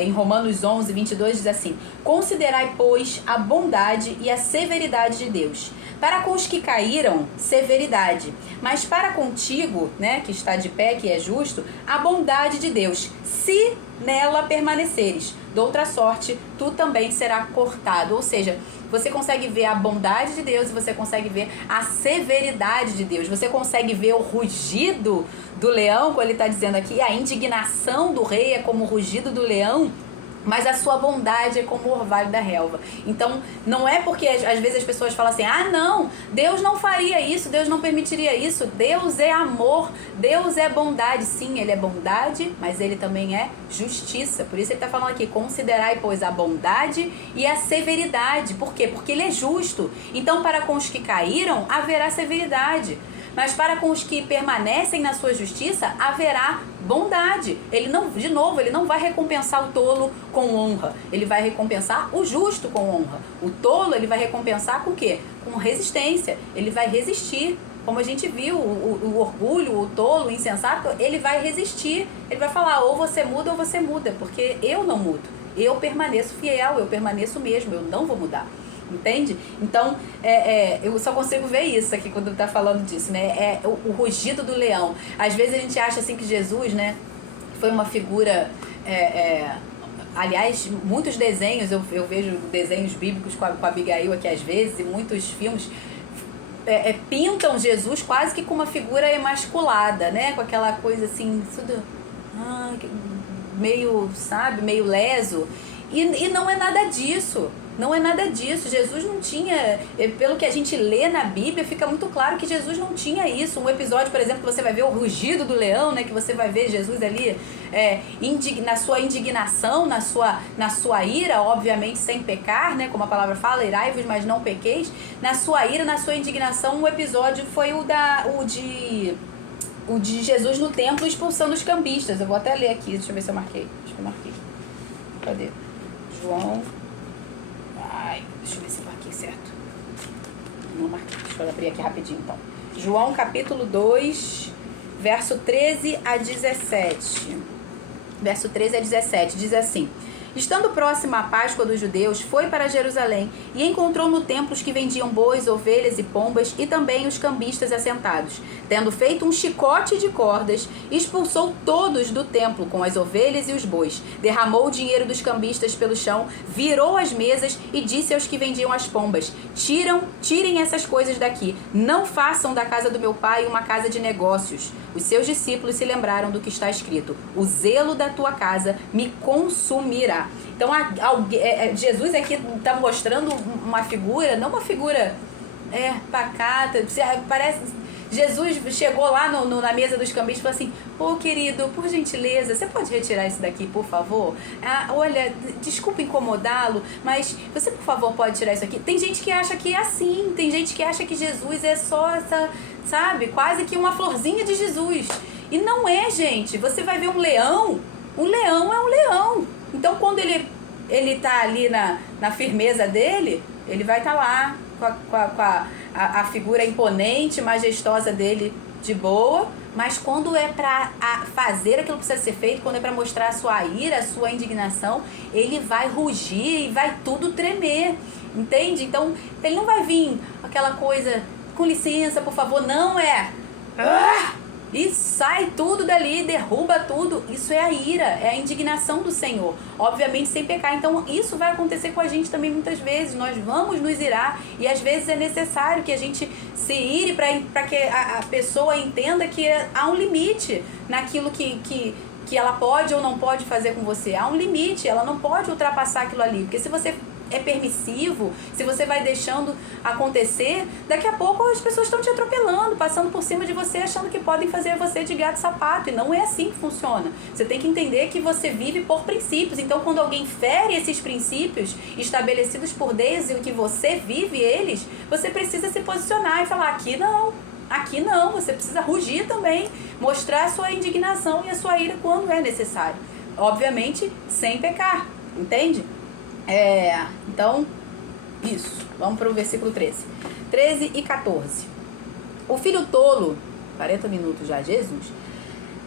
em Romanos 11, 22, diz assim: considerai, pois, a bondade e a severidade de Deus. Para com os que caíram, severidade. Mas para contigo, né, que está de pé, que é justo, a bondade de Deus. Se nela permaneceres, doutra sorte, tu também será cortado. Ou seja, você consegue ver a bondade de Deus e você consegue ver a severidade de Deus. Você consegue ver o rugido do leão, como ele está dizendo aqui, a indignação do rei é como o rugido do leão, mas a sua bondade é como o orvalho da relva. Então, não é porque às vezes as pessoas falam assim, não, Deus não faria isso, Deus não permitiria isso. Deus é amor, Deus é bondade. Sim, ele é bondade, mas ele também é justiça. Por isso ele está falando aqui, considerai, pois, a bondade e a severidade. Por quê? Porque ele é justo. Então, para com os que caíram, haverá severidade. Mas para com os que permanecem na sua justiça, haverá bondade. Ele não vai recompensar o tolo com honra. Ele vai recompensar o justo com honra. O tolo, ele vai recompensar com o quê? Com resistência. Ele vai resistir. Como a gente viu, o orgulho, o tolo, o insensato, ele vai resistir. Ele vai falar, ou você muda, porque eu não mudo. Eu permaneço fiel, eu permaneço mesmo, eu não vou mudar. Entende? Então, eu só consigo ver isso aqui quando tá falando disso, né? O rugido do leão. Às vezes a gente acha assim que Jesus, né, foi uma figura... aliás, muitos desenhos, eu vejo desenhos bíblicos com a Abigail aqui às vezes, e muitos filmes pintam Jesus quase que com uma figura emasculada, né? Com aquela coisa assim, tudo meio, sabe, meio leso. E não é nada disso. Não é nada disso. Jesus não tinha, pelo que a gente lê na Bíblia, fica muito claro que Jesus não tinha isso. Um episódio, por exemplo, que você vai ver o rugido do leão, né? Que você vai ver Jesus ali na sua indignação, na sua ira, obviamente sem pecar, né? Como a palavra fala, irai-vos, mas não pequeis. Na sua ira, na sua indignação, o episódio foi o de Jesus no templo expulsando os cambistas. Eu vou até ler aqui, deixa eu ver se eu marquei. Acho que eu marquei. Cadê? João... deixa eu ver se eu marquei certo. Não marquei. Deixa eu abrir aqui rapidinho, então. João, capítulo 2, verso 13 a 17. Verso 13 a 17, diz assim: estando próxima à Páscoa dos judeus, foi para Jerusalém e encontrou no templo os que vendiam bois, ovelhas e pombas e também os cambistas assentados. Tendo feito um chicote de cordas, expulsou todos do templo com as ovelhas e os bois. Derramou o dinheiro dos cambistas pelo chão, virou as mesas e disse aos que vendiam as pombas: tirem essas coisas daqui, não façam da casa do meu pai uma casa de negócios. Os seus discípulos se lembraram do que está escrito: o zelo da tua casa me consumirá. Então Jesus aqui está mostrando uma figura, não uma figura pacata, parece... Jesus chegou lá na mesa dos cambistas e falou assim: ô querido, por gentileza, você pode retirar isso daqui, por favor? Olha, desculpa incomodá-lo, mas você, por favor, pode tirar isso aqui? Tem gente que acha que é assim, tem gente que acha que Jesus é só essa, sabe, quase que uma florzinha de Jesus. E não é, gente. Você vai ver um leão é um leão. Então, quando ele tá ali na firmeza dele, ele vai estar lá com a figura imponente, majestosa dele de boa. Mas quando é para fazer aquilo que precisa ser feito, quando é para mostrar a sua ira, a sua indignação, ele vai rugir e vai tudo tremer, entende? Então, ele não vai vir aquela coisa, com licença, por favor, não é... E sai tudo dali, derruba tudo. Isso é a ira, é a indignação do Senhor. Obviamente sem pecar. Então isso vai acontecer com a gente também muitas vezes. Nós vamos nos irar e às vezes é necessário que a gente se ire para que a pessoa entenda que há um limite naquilo que ela pode ou não pode fazer com você. Há um limite, ela não pode ultrapassar aquilo ali. Porque se você é permissivo, se você vai deixando acontecer, daqui a pouco as pessoas estão te atropelando, passando por cima de você, achando que podem fazer você de gato e sapato, e não é assim que funciona. Você tem que entender que você vive por princípios, então quando alguém fere esses princípios estabelecidos por Deus e que você vive eles, você precisa se posicionar e falar, aqui não, você precisa rugir também, mostrar a sua indignação e a sua ira quando é necessário, obviamente sem pecar, entende? Então, isso. Vamos para o versículo 13 e 14. O filho tolo, 40 minutos já, Jesus.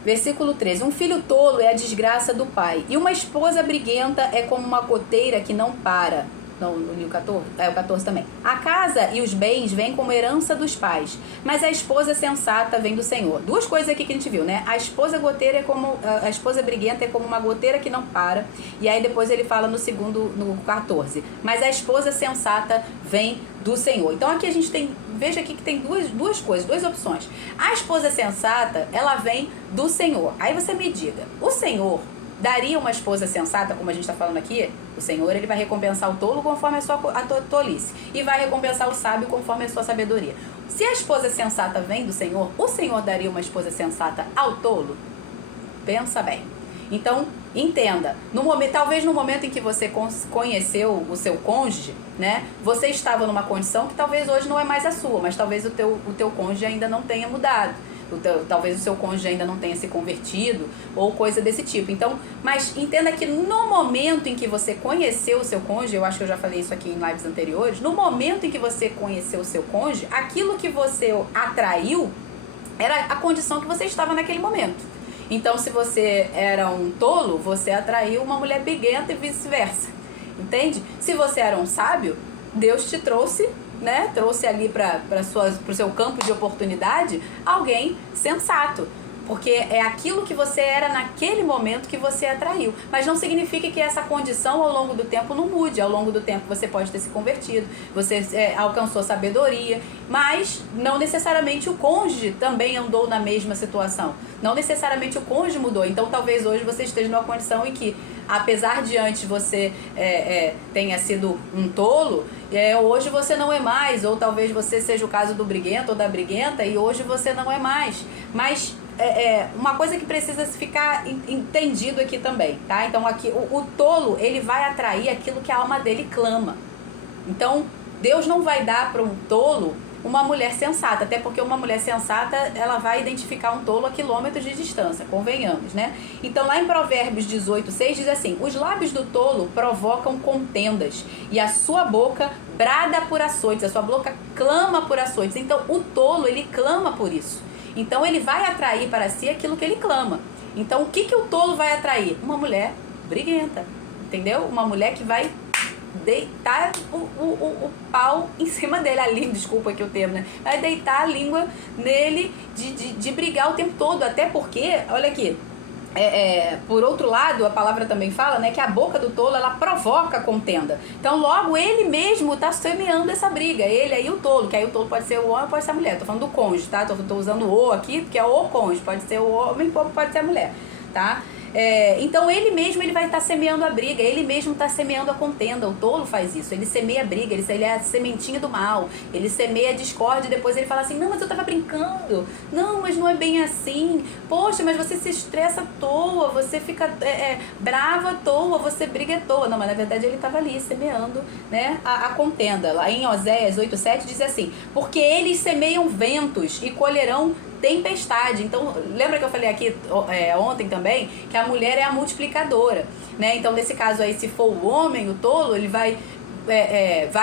Versículo 13. Um filho tolo é a desgraça do pai, e uma esposa briguenta é como uma goteira que não para. Não li o 14? O 14 também. A casa e os bens vêm como herança dos pais, mas a esposa sensata vem do Senhor. Duas coisas aqui que a gente viu, né? A esposa goteira é como... A esposa briguenta é como uma goteira que não para. E aí depois ele fala no 14. Mas a esposa sensata vem do Senhor. Então aqui a gente tem... Veja aqui que tem duas coisas, duas opções. A esposa sensata, ela vem do Senhor. Aí você me diga, o Senhor daria uma esposa sensata, como a gente está falando aqui? O Senhor, ele vai recompensar o tolo conforme a sua tolice, e vai recompensar o sábio conforme a sua sabedoria. Se a esposa sensata vem do Senhor, o Senhor daria uma esposa sensata ao tolo? Pensa bem. Então, entenda, talvez no momento em que você conheceu o seu cônjuge, né, você estava numa condição que talvez hoje não é mais a sua, mas talvez o teu cônjuge ainda não tenha mudado. Talvez o seu cônjuge ainda não tenha se convertido ou coisa desse tipo. Então, mas entenda que no momento em que você conheceu o seu cônjuge, eu acho que eu já falei isso aqui em lives anteriores, no momento em que você conheceu o seu cônjuge, aquilo que você atraiu era a condição que você estava naquele momento. Então, se você era um tolo, você atraiu uma mulher briguenta e vice-versa. Entende? Se você era um sábio, Deus te trouxe, né? Trouxe ali para o seu campo de oportunidade alguém sensato. Porque é aquilo que você era naquele momento que você atraiu. Mas não significa que essa condição ao longo do tempo não mude. Ao longo do tempo você pode ter se convertido, você alcançou sabedoria, mas não necessariamente o cônjuge também andou na mesma situação. Não necessariamente o cônjuge mudou. Então talvez hoje você esteja numa condição em que, apesar de antes você tenha sido um tolo, hoje você não é mais. Ou talvez você seja o caso do briguento ou da briguenta e hoje você não é mais. Mas uma coisa que precisa ficar entendido aqui também, tá? Então aqui o tolo, ele vai atrair aquilo que a alma dele clama. Então Deus não vai dar para um tolo uma mulher sensata, até porque uma mulher sensata, ela vai identificar um tolo a quilômetros de distância, convenhamos, né? Então lá em Provérbios 18:6 diz assim: os lábios do tolo provocam contendas e a sua boca brada por açoites, a sua boca clama por açoites. Então o tolo, ele clama por isso. Então ele vai atrair para si aquilo que ele clama. Então o que o tolo vai atrair? Uma mulher briguenta, entendeu? Uma mulher que vai deitar o pau em cima dele, a língua, desculpa aqui o termo, né? Vai deitar a língua nele de brigar o tempo todo, até porque, olha aqui, por outro lado, a palavra também fala, né, que a boca do tolo, ela provoca contenda. Então, logo, ele mesmo está semeando essa briga. Ele aí o tolo, que aí o tolo pode ser o homem, pode ser a mulher. Tô falando do cônjuge, tá? Tô usando o aqui, porque é o cônjuge. Pode ser o homem, pode ser a mulher, tá? Então ele mesmo, ele vai estar semeando a briga, ele mesmo está semeando a contenda. O tolo faz isso, ele semeia a briga, ele é a sementinha do mal, ele semeia a discórdia e depois ele fala assim: não, mas eu estava brincando, não, mas não é bem assim, poxa, mas você se estressa à toa, você fica brava à toa, você briga à toa. Não, mas na verdade ele estava ali semeando, né, a contenda. Lá em Oséias 8:7 diz assim: porque eles semeiam ventos e colherão tempestade. Então, lembra que eu falei aqui ontem também, que a mulher é a multiplicadora, né? Então, nesse caso aí, se for o homem, o tolo, ele vai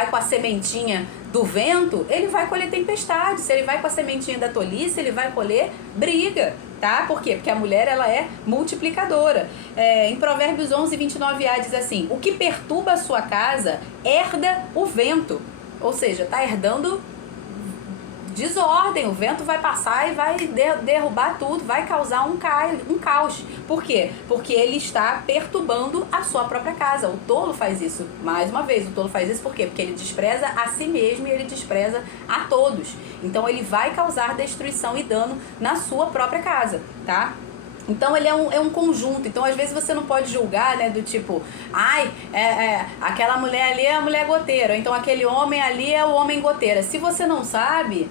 com a sementinha do vento, ele vai colher tempestade. Se ele vai com a sementinha da tolice, ele vai colher briga, tá? Por quê? Porque a mulher, ela é multiplicadora. Em Provérbios 11:29a diz assim: o que perturba a sua casa herda o vento. Ou seja, tá herdando desordem. O vento vai passar e vai derrubar tudo, vai causar um caos. Por quê? Porque ele está perturbando a sua própria casa. O tolo faz isso. Mais uma vez, o tolo faz isso por quê? Porque ele despreza a si mesmo e ele despreza a todos. Então ele vai causar destruição e dano na sua própria casa, tá? Então ele é um conjunto. Então às vezes você não pode julgar, né, do tipo, aquela mulher ali é a mulher goteira, ou então aquele homem ali é o homem goteira. Se você não sabe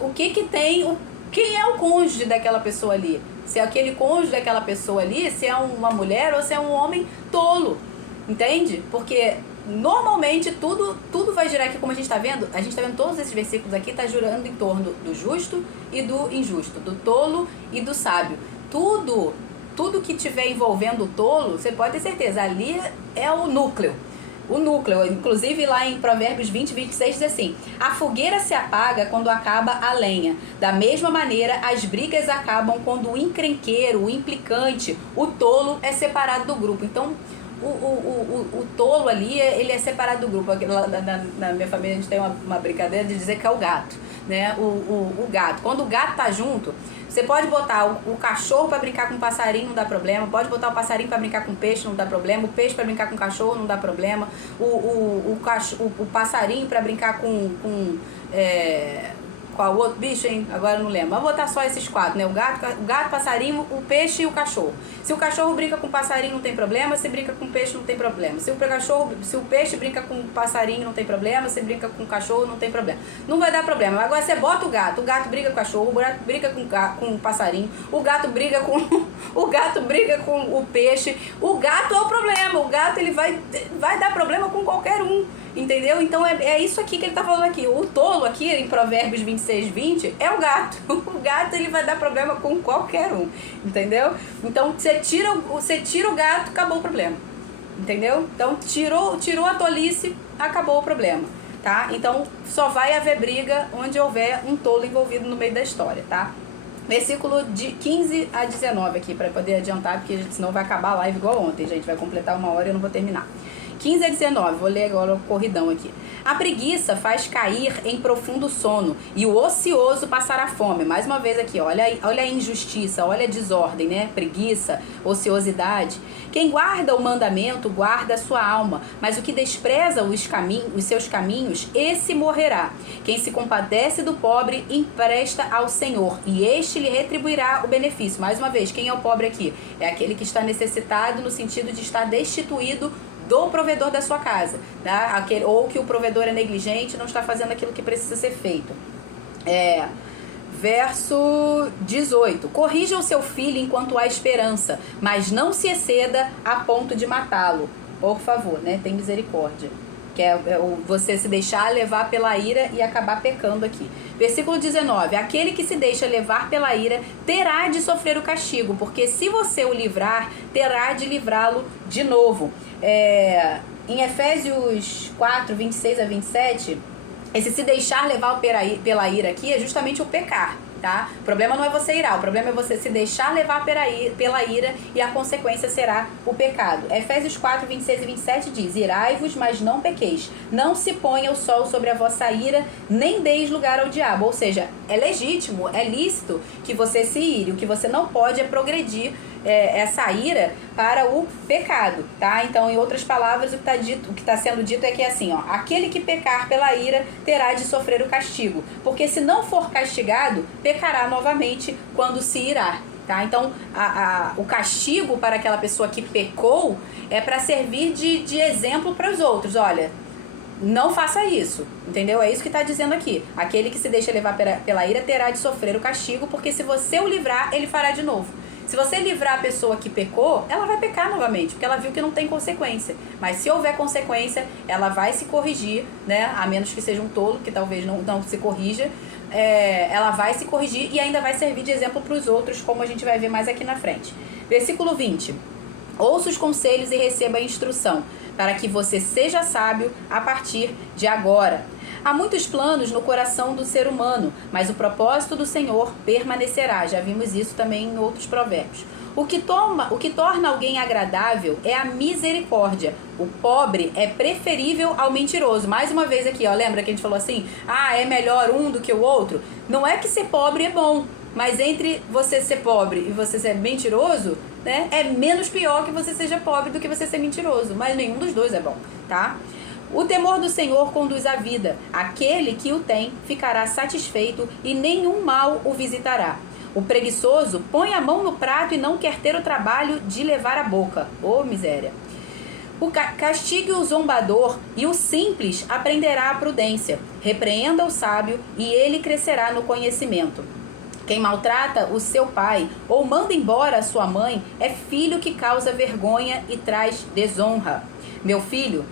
o que tem, quem é o cônjuge daquela pessoa ali, se é aquele cônjuge daquela pessoa ali, se é uma mulher ou se é um homem tolo, entende? Porque normalmente tudo vai girar aqui, como a gente está vendo todos esses versículos aqui, está girando em torno do justo e do injusto, do tolo e do sábio. Tudo que tiver envolvendo o tolo, você pode ter certeza, ali é o núcleo. Inclusive lá em Provérbios 20:26 diz assim: a fogueira se apaga quando acaba a lenha. Da mesma maneira, as brigas acabam quando o encrenqueiro, o implicante, o tolo é separado do grupo. Então, o tolo ali, ele é separado do grupo. Na minha família a gente tem uma brincadeira de dizer que é o gato, né? O gato. Quando o gato tá junto, você pode botar o cachorro para brincar com o passarinho, não dá problema. Pode botar o passarinho para brincar com o peixe, não dá problema. O peixe para brincar com o cachorro, não dá problema. O passarinho para brincar com qual outro bicho, hein? Agora eu não lembro. Vamos botar só esses quatro, né? O gato, o passarinho, o peixe e o cachorro. Se o cachorro brinca com o passarinho, não tem problema. Se brinca com o peixe, não tem problema. Se o peixe brinca com o passarinho, não tem problema. Se brinca com o cachorro, não tem problema. Não vai dar problema. Agora você bota o gato briga com o cachorro, o gato briga com o passarinho, o gato briga com o peixe. O gato é o problema. O gato, ele vai dar problema com qualquer um. Entendeu? Então é isso aqui que ele tá falando aqui. O tolo aqui em Provérbios 26:20 é o gato. O gato, ele vai dar problema com qualquer um. Entendeu? Então você tira o gato, acabou o problema. Entendeu? Então tirou a tolice, acabou o problema, tá? Então só vai haver briga onde houver um tolo envolvido no meio da história, tá? Versículo de 15-19 aqui, para poder adiantar, porque senão vai acabar a live igual ontem, gente. Vai completar 1 hora e eu não vou terminar. 15-19, vou ler agora o corridão aqui. A preguiça faz cair em profundo sono e o ocioso passará fome. Mais uma vez aqui, olha a injustiça, olha a desordem, né? Preguiça, ociosidade. Quem guarda o mandamento guarda a sua alma, mas o que despreza os seus caminhos, esse morrerá. Quem se compadece do pobre empresta ao Senhor e este lhe retribuirá o benefício. Mais uma vez, quem é o pobre aqui? É aquele que está necessitado no sentido de estar destituído do provedor da sua casa, tá? Ou que o provedor é negligente e não está fazendo aquilo que precisa ser feito. Verso 18. Corrija o seu filho enquanto há esperança, mas não se exceda a ponto de matá-lo. Por favor, né? Tem misericórdia. Que é você se deixar levar pela ira e acabar pecando aqui. Versículo 19. Aquele que se deixa levar pela ira terá de sofrer o castigo, porque se você o livrar, terá de livrá-lo de novo. Em Efésios 4:26-27, esse se deixar levar pela ira aqui é justamente o pecar, tá? O problema não é você irar, o problema é você se deixar levar pela ira e a consequência será o pecado. Efésios 4:26-27 diz: irai-vos, mas não pequeis. Não se ponha o sol sobre a vossa ira, nem deis lugar ao diabo. Ou seja, é legítimo, é lícito que você se ire. O que você não pode é progredir essa ira para o pecado, tá? Então, em outras palavras, o que está sendo dito é que assim, ó, aquele que pecar pela ira terá de sofrer o castigo, porque se não for castigado, pecará novamente quando se irar, tá? Então, o castigo para aquela pessoa que pecou é para servir de exemplo para os outros. Olha, não faça isso, entendeu? É isso que está dizendo aqui. Aquele que se deixa levar pela ira terá de sofrer o castigo, porque se você o livrar, ele fará de novo. Se você livrar a pessoa que pecou, ela vai pecar novamente, porque ela viu que não tem consequência. Mas se houver consequência, ela vai se corrigir, né? A menos que seja um tolo, que talvez não se corrija. ela vai se corrigir e ainda vai servir de exemplo para os outros, como a gente vai ver mais aqui na frente. Versículo 20. Ouça os conselhos e receba a instrução, para que você seja sábio a partir de agora. Há muitos planos no coração do ser humano, mas o propósito do Senhor permanecerá. Já vimos isso também em outros provérbios. O que torna alguém agradável é a misericórdia. O pobre é preferível ao mentiroso. Mais uma vez aqui, ó, lembra que a gente falou assim? É melhor um do que o outro? Não é que ser pobre é bom, mas entre você ser pobre e você ser mentiroso, né, é menos pior que você seja pobre do que você ser mentiroso. Mas nenhum dos dois é bom, tá? O temor do Senhor conduz à vida. Aquele que o tem ficará satisfeito e nenhum mal o visitará. O preguiçoso põe a mão no prato e não quer ter o trabalho de levar a boca. Ô, miséria! Castigue o zombador e o simples aprenderá a prudência. Repreenda o sábio e ele crescerá no conhecimento. Quem maltrata o seu pai ou manda embora a sua mãe é filho que causa vergonha e traz desonra. Meu filho,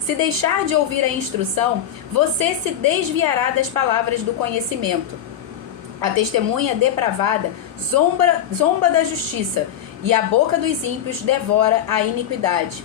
se deixar de ouvir a instrução, você se desviará das palavras do conhecimento. A testemunha depravada zomba da justiça, e a boca dos ímpios devora a iniquidade.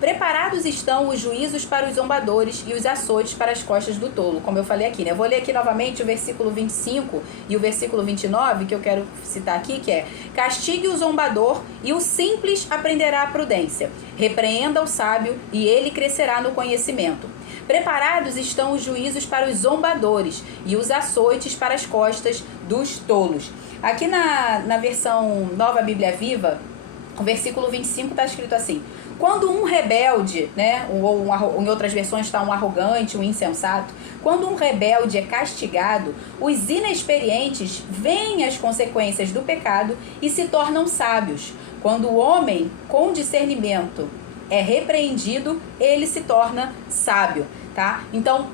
Preparados estão os juízos para os zombadores e os açoites para as costas do tolo. Como eu falei aqui, né? Eu vou ler aqui novamente o versículo 25 e o versículo 29, que eu quero citar aqui, que é: castigue o zombador e o simples aprenderá a prudência. Repreenda o sábio e ele crescerá no conhecimento. Preparados estão os juízos para os zombadores e os açoites para as costas dos tolos. Aqui na versão Nova Bíblia Viva, o versículo 25 está escrito assim: quando um rebelde, né, ou em outras versões está um arrogante, um insensato, quando um rebelde é castigado, os inexperientes veem as consequências do pecado e se tornam sábios. Quando o homem com discernimento é repreendido, ele se torna sábio. Tá? Então,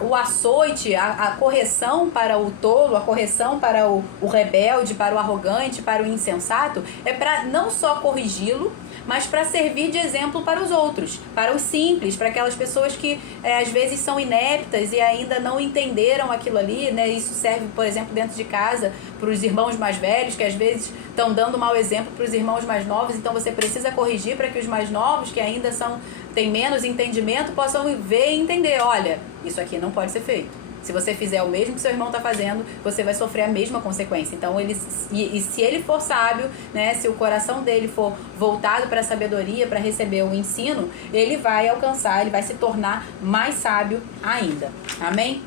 o açoite, a correção para o tolo, a correção para o rebelde, para o arrogante, para o insensato, é para não só corrigi-lo, mas para servir de exemplo para os outros, para os simples, para aquelas pessoas que às vezes são ineptas e ainda não entenderam aquilo ali, né? Isso serve, por exemplo, dentro de casa, para os irmãos mais velhos, que às vezes estão dando mau exemplo para os irmãos mais novos, então você precisa corrigir para que os mais novos, que ainda têm menos entendimento, possam ver e entender: olha, isso aqui não pode ser feito. Se você fizer o mesmo que seu irmão está fazendo, você vai sofrer a mesma consequência. Então, se ele for sábio, né, se o coração dele for voltado para a sabedoria, para receber o ensino, ele vai alcançar, ele vai se tornar mais sábio ainda. Amém?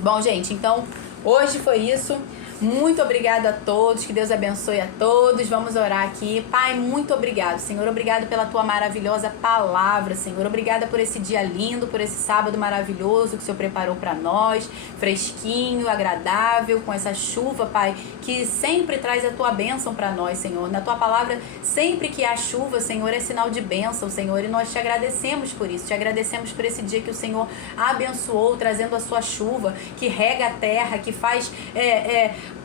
Bom, gente, então, hoje foi isso. Muito obrigada a todos, que Deus abençoe a todos. Vamos orar aqui. Pai, muito obrigado, Senhor. Obrigado pela tua maravilhosa palavra, Senhor. Obrigada por esse dia lindo, por esse sábado maravilhoso que o Senhor preparou para nós, fresquinho, agradável, com essa chuva, Pai, que sempre traz a tua bênção para nós, Senhor. Na tua palavra, sempre que há chuva, Senhor, é sinal de bênção, Senhor, e nós te agradecemos por isso. Te agradecemos por esse dia que o Senhor abençoou, trazendo a sua chuva, que rega a terra, que faz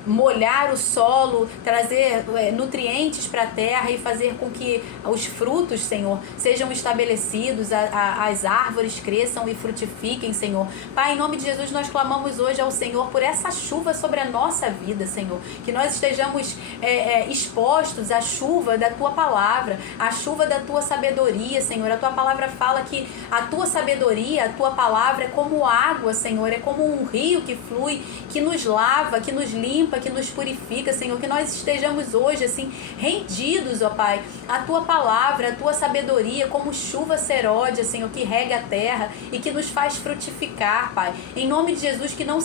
molhar o solo, trazer nutrientes para a terra e fazer com que os frutos, Senhor, sejam estabelecidos, as árvores cresçam e frutifiquem, Senhor. Pai, em nome de Jesus, nós clamamos hoje ao Senhor por essa chuva sobre a nossa vida, Senhor, que nós estejamos expostos à chuva da tua palavra, à chuva da tua sabedoria, Senhor. A tua palavra fala que a tua sabedoria, a tua palavra é como água, Senhor, é como um rio que flui, que nos lava, que nos limpa, que nos purifica, Senhor, que nós estejamos hoje, assim, rendidos, ó Pai, à tua palavra, à tua sabedoria, como chuva seródia, Senhor, que rega a terra e que nos faz frutificar, Pai. Em nome de Jesus, que não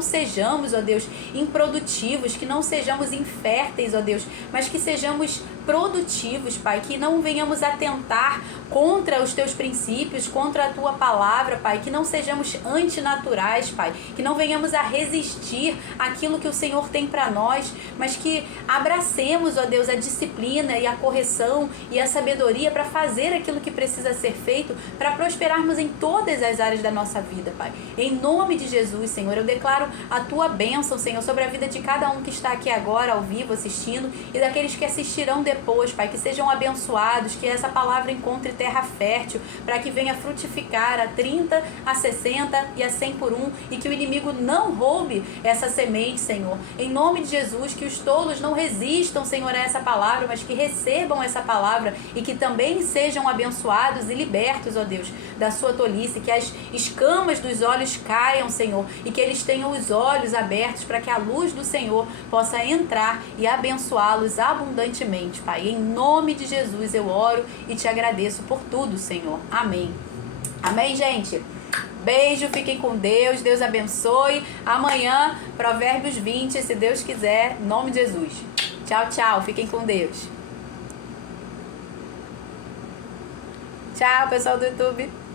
sejamos, ó Deus, improdutivos, que não sejamos inférteis, ó Deus, mas que sejamos produtivos, Pai, que não venhamos atentar contra os teus princípios, contra a tua palavra, Pai, que não sejamos antinaturais, Pai, que não venhamos a resistir àquilo que o Senhor tem para nós, mas que abracemos, ó Deus, a disciplina e a correção e a sabedoria para fazer aquilo que precisa ser feito, para prosperarmos em todas as áreas da nossa vida, Pai. Em nome de Jesus, Senhor, eu declaro a tua bênção, Senhor, sobre a vida de cada um que está aqui agora, ao vivo, assistindo, e daqueles que assistirão depois, depois, Pai, que sejam abençoados, que essa palavra encontre terra fértil, para que venha frutificar a 30, a 60 e a 100 por um, e que o inimigo não roube essa semente, Senhor. Em nome de Jesus, que os tolos não resistam, Senhor, a essa palavra, mas que recebam essa palavra e que também sejam abençoados e libertos, ó Deus, da sua tolice, que as escamas dos olhos caiam, Senhor, e que eles tenham os olhos abertos para que a luz do Senhor possa entrar e abençoá-los abundantemente, Pai. Em nome de Jesus eu oro e te agradeço por tudo, Senhor. Amém. Amém, gente? Beijo, fiquem com Deus, Deus abençoe. Amanhã, Provérbios 20, se Deus quiser, em nome de Jesus. Tchau, tchau, fiquem com Deus. Tchau, pessoal do YouTube.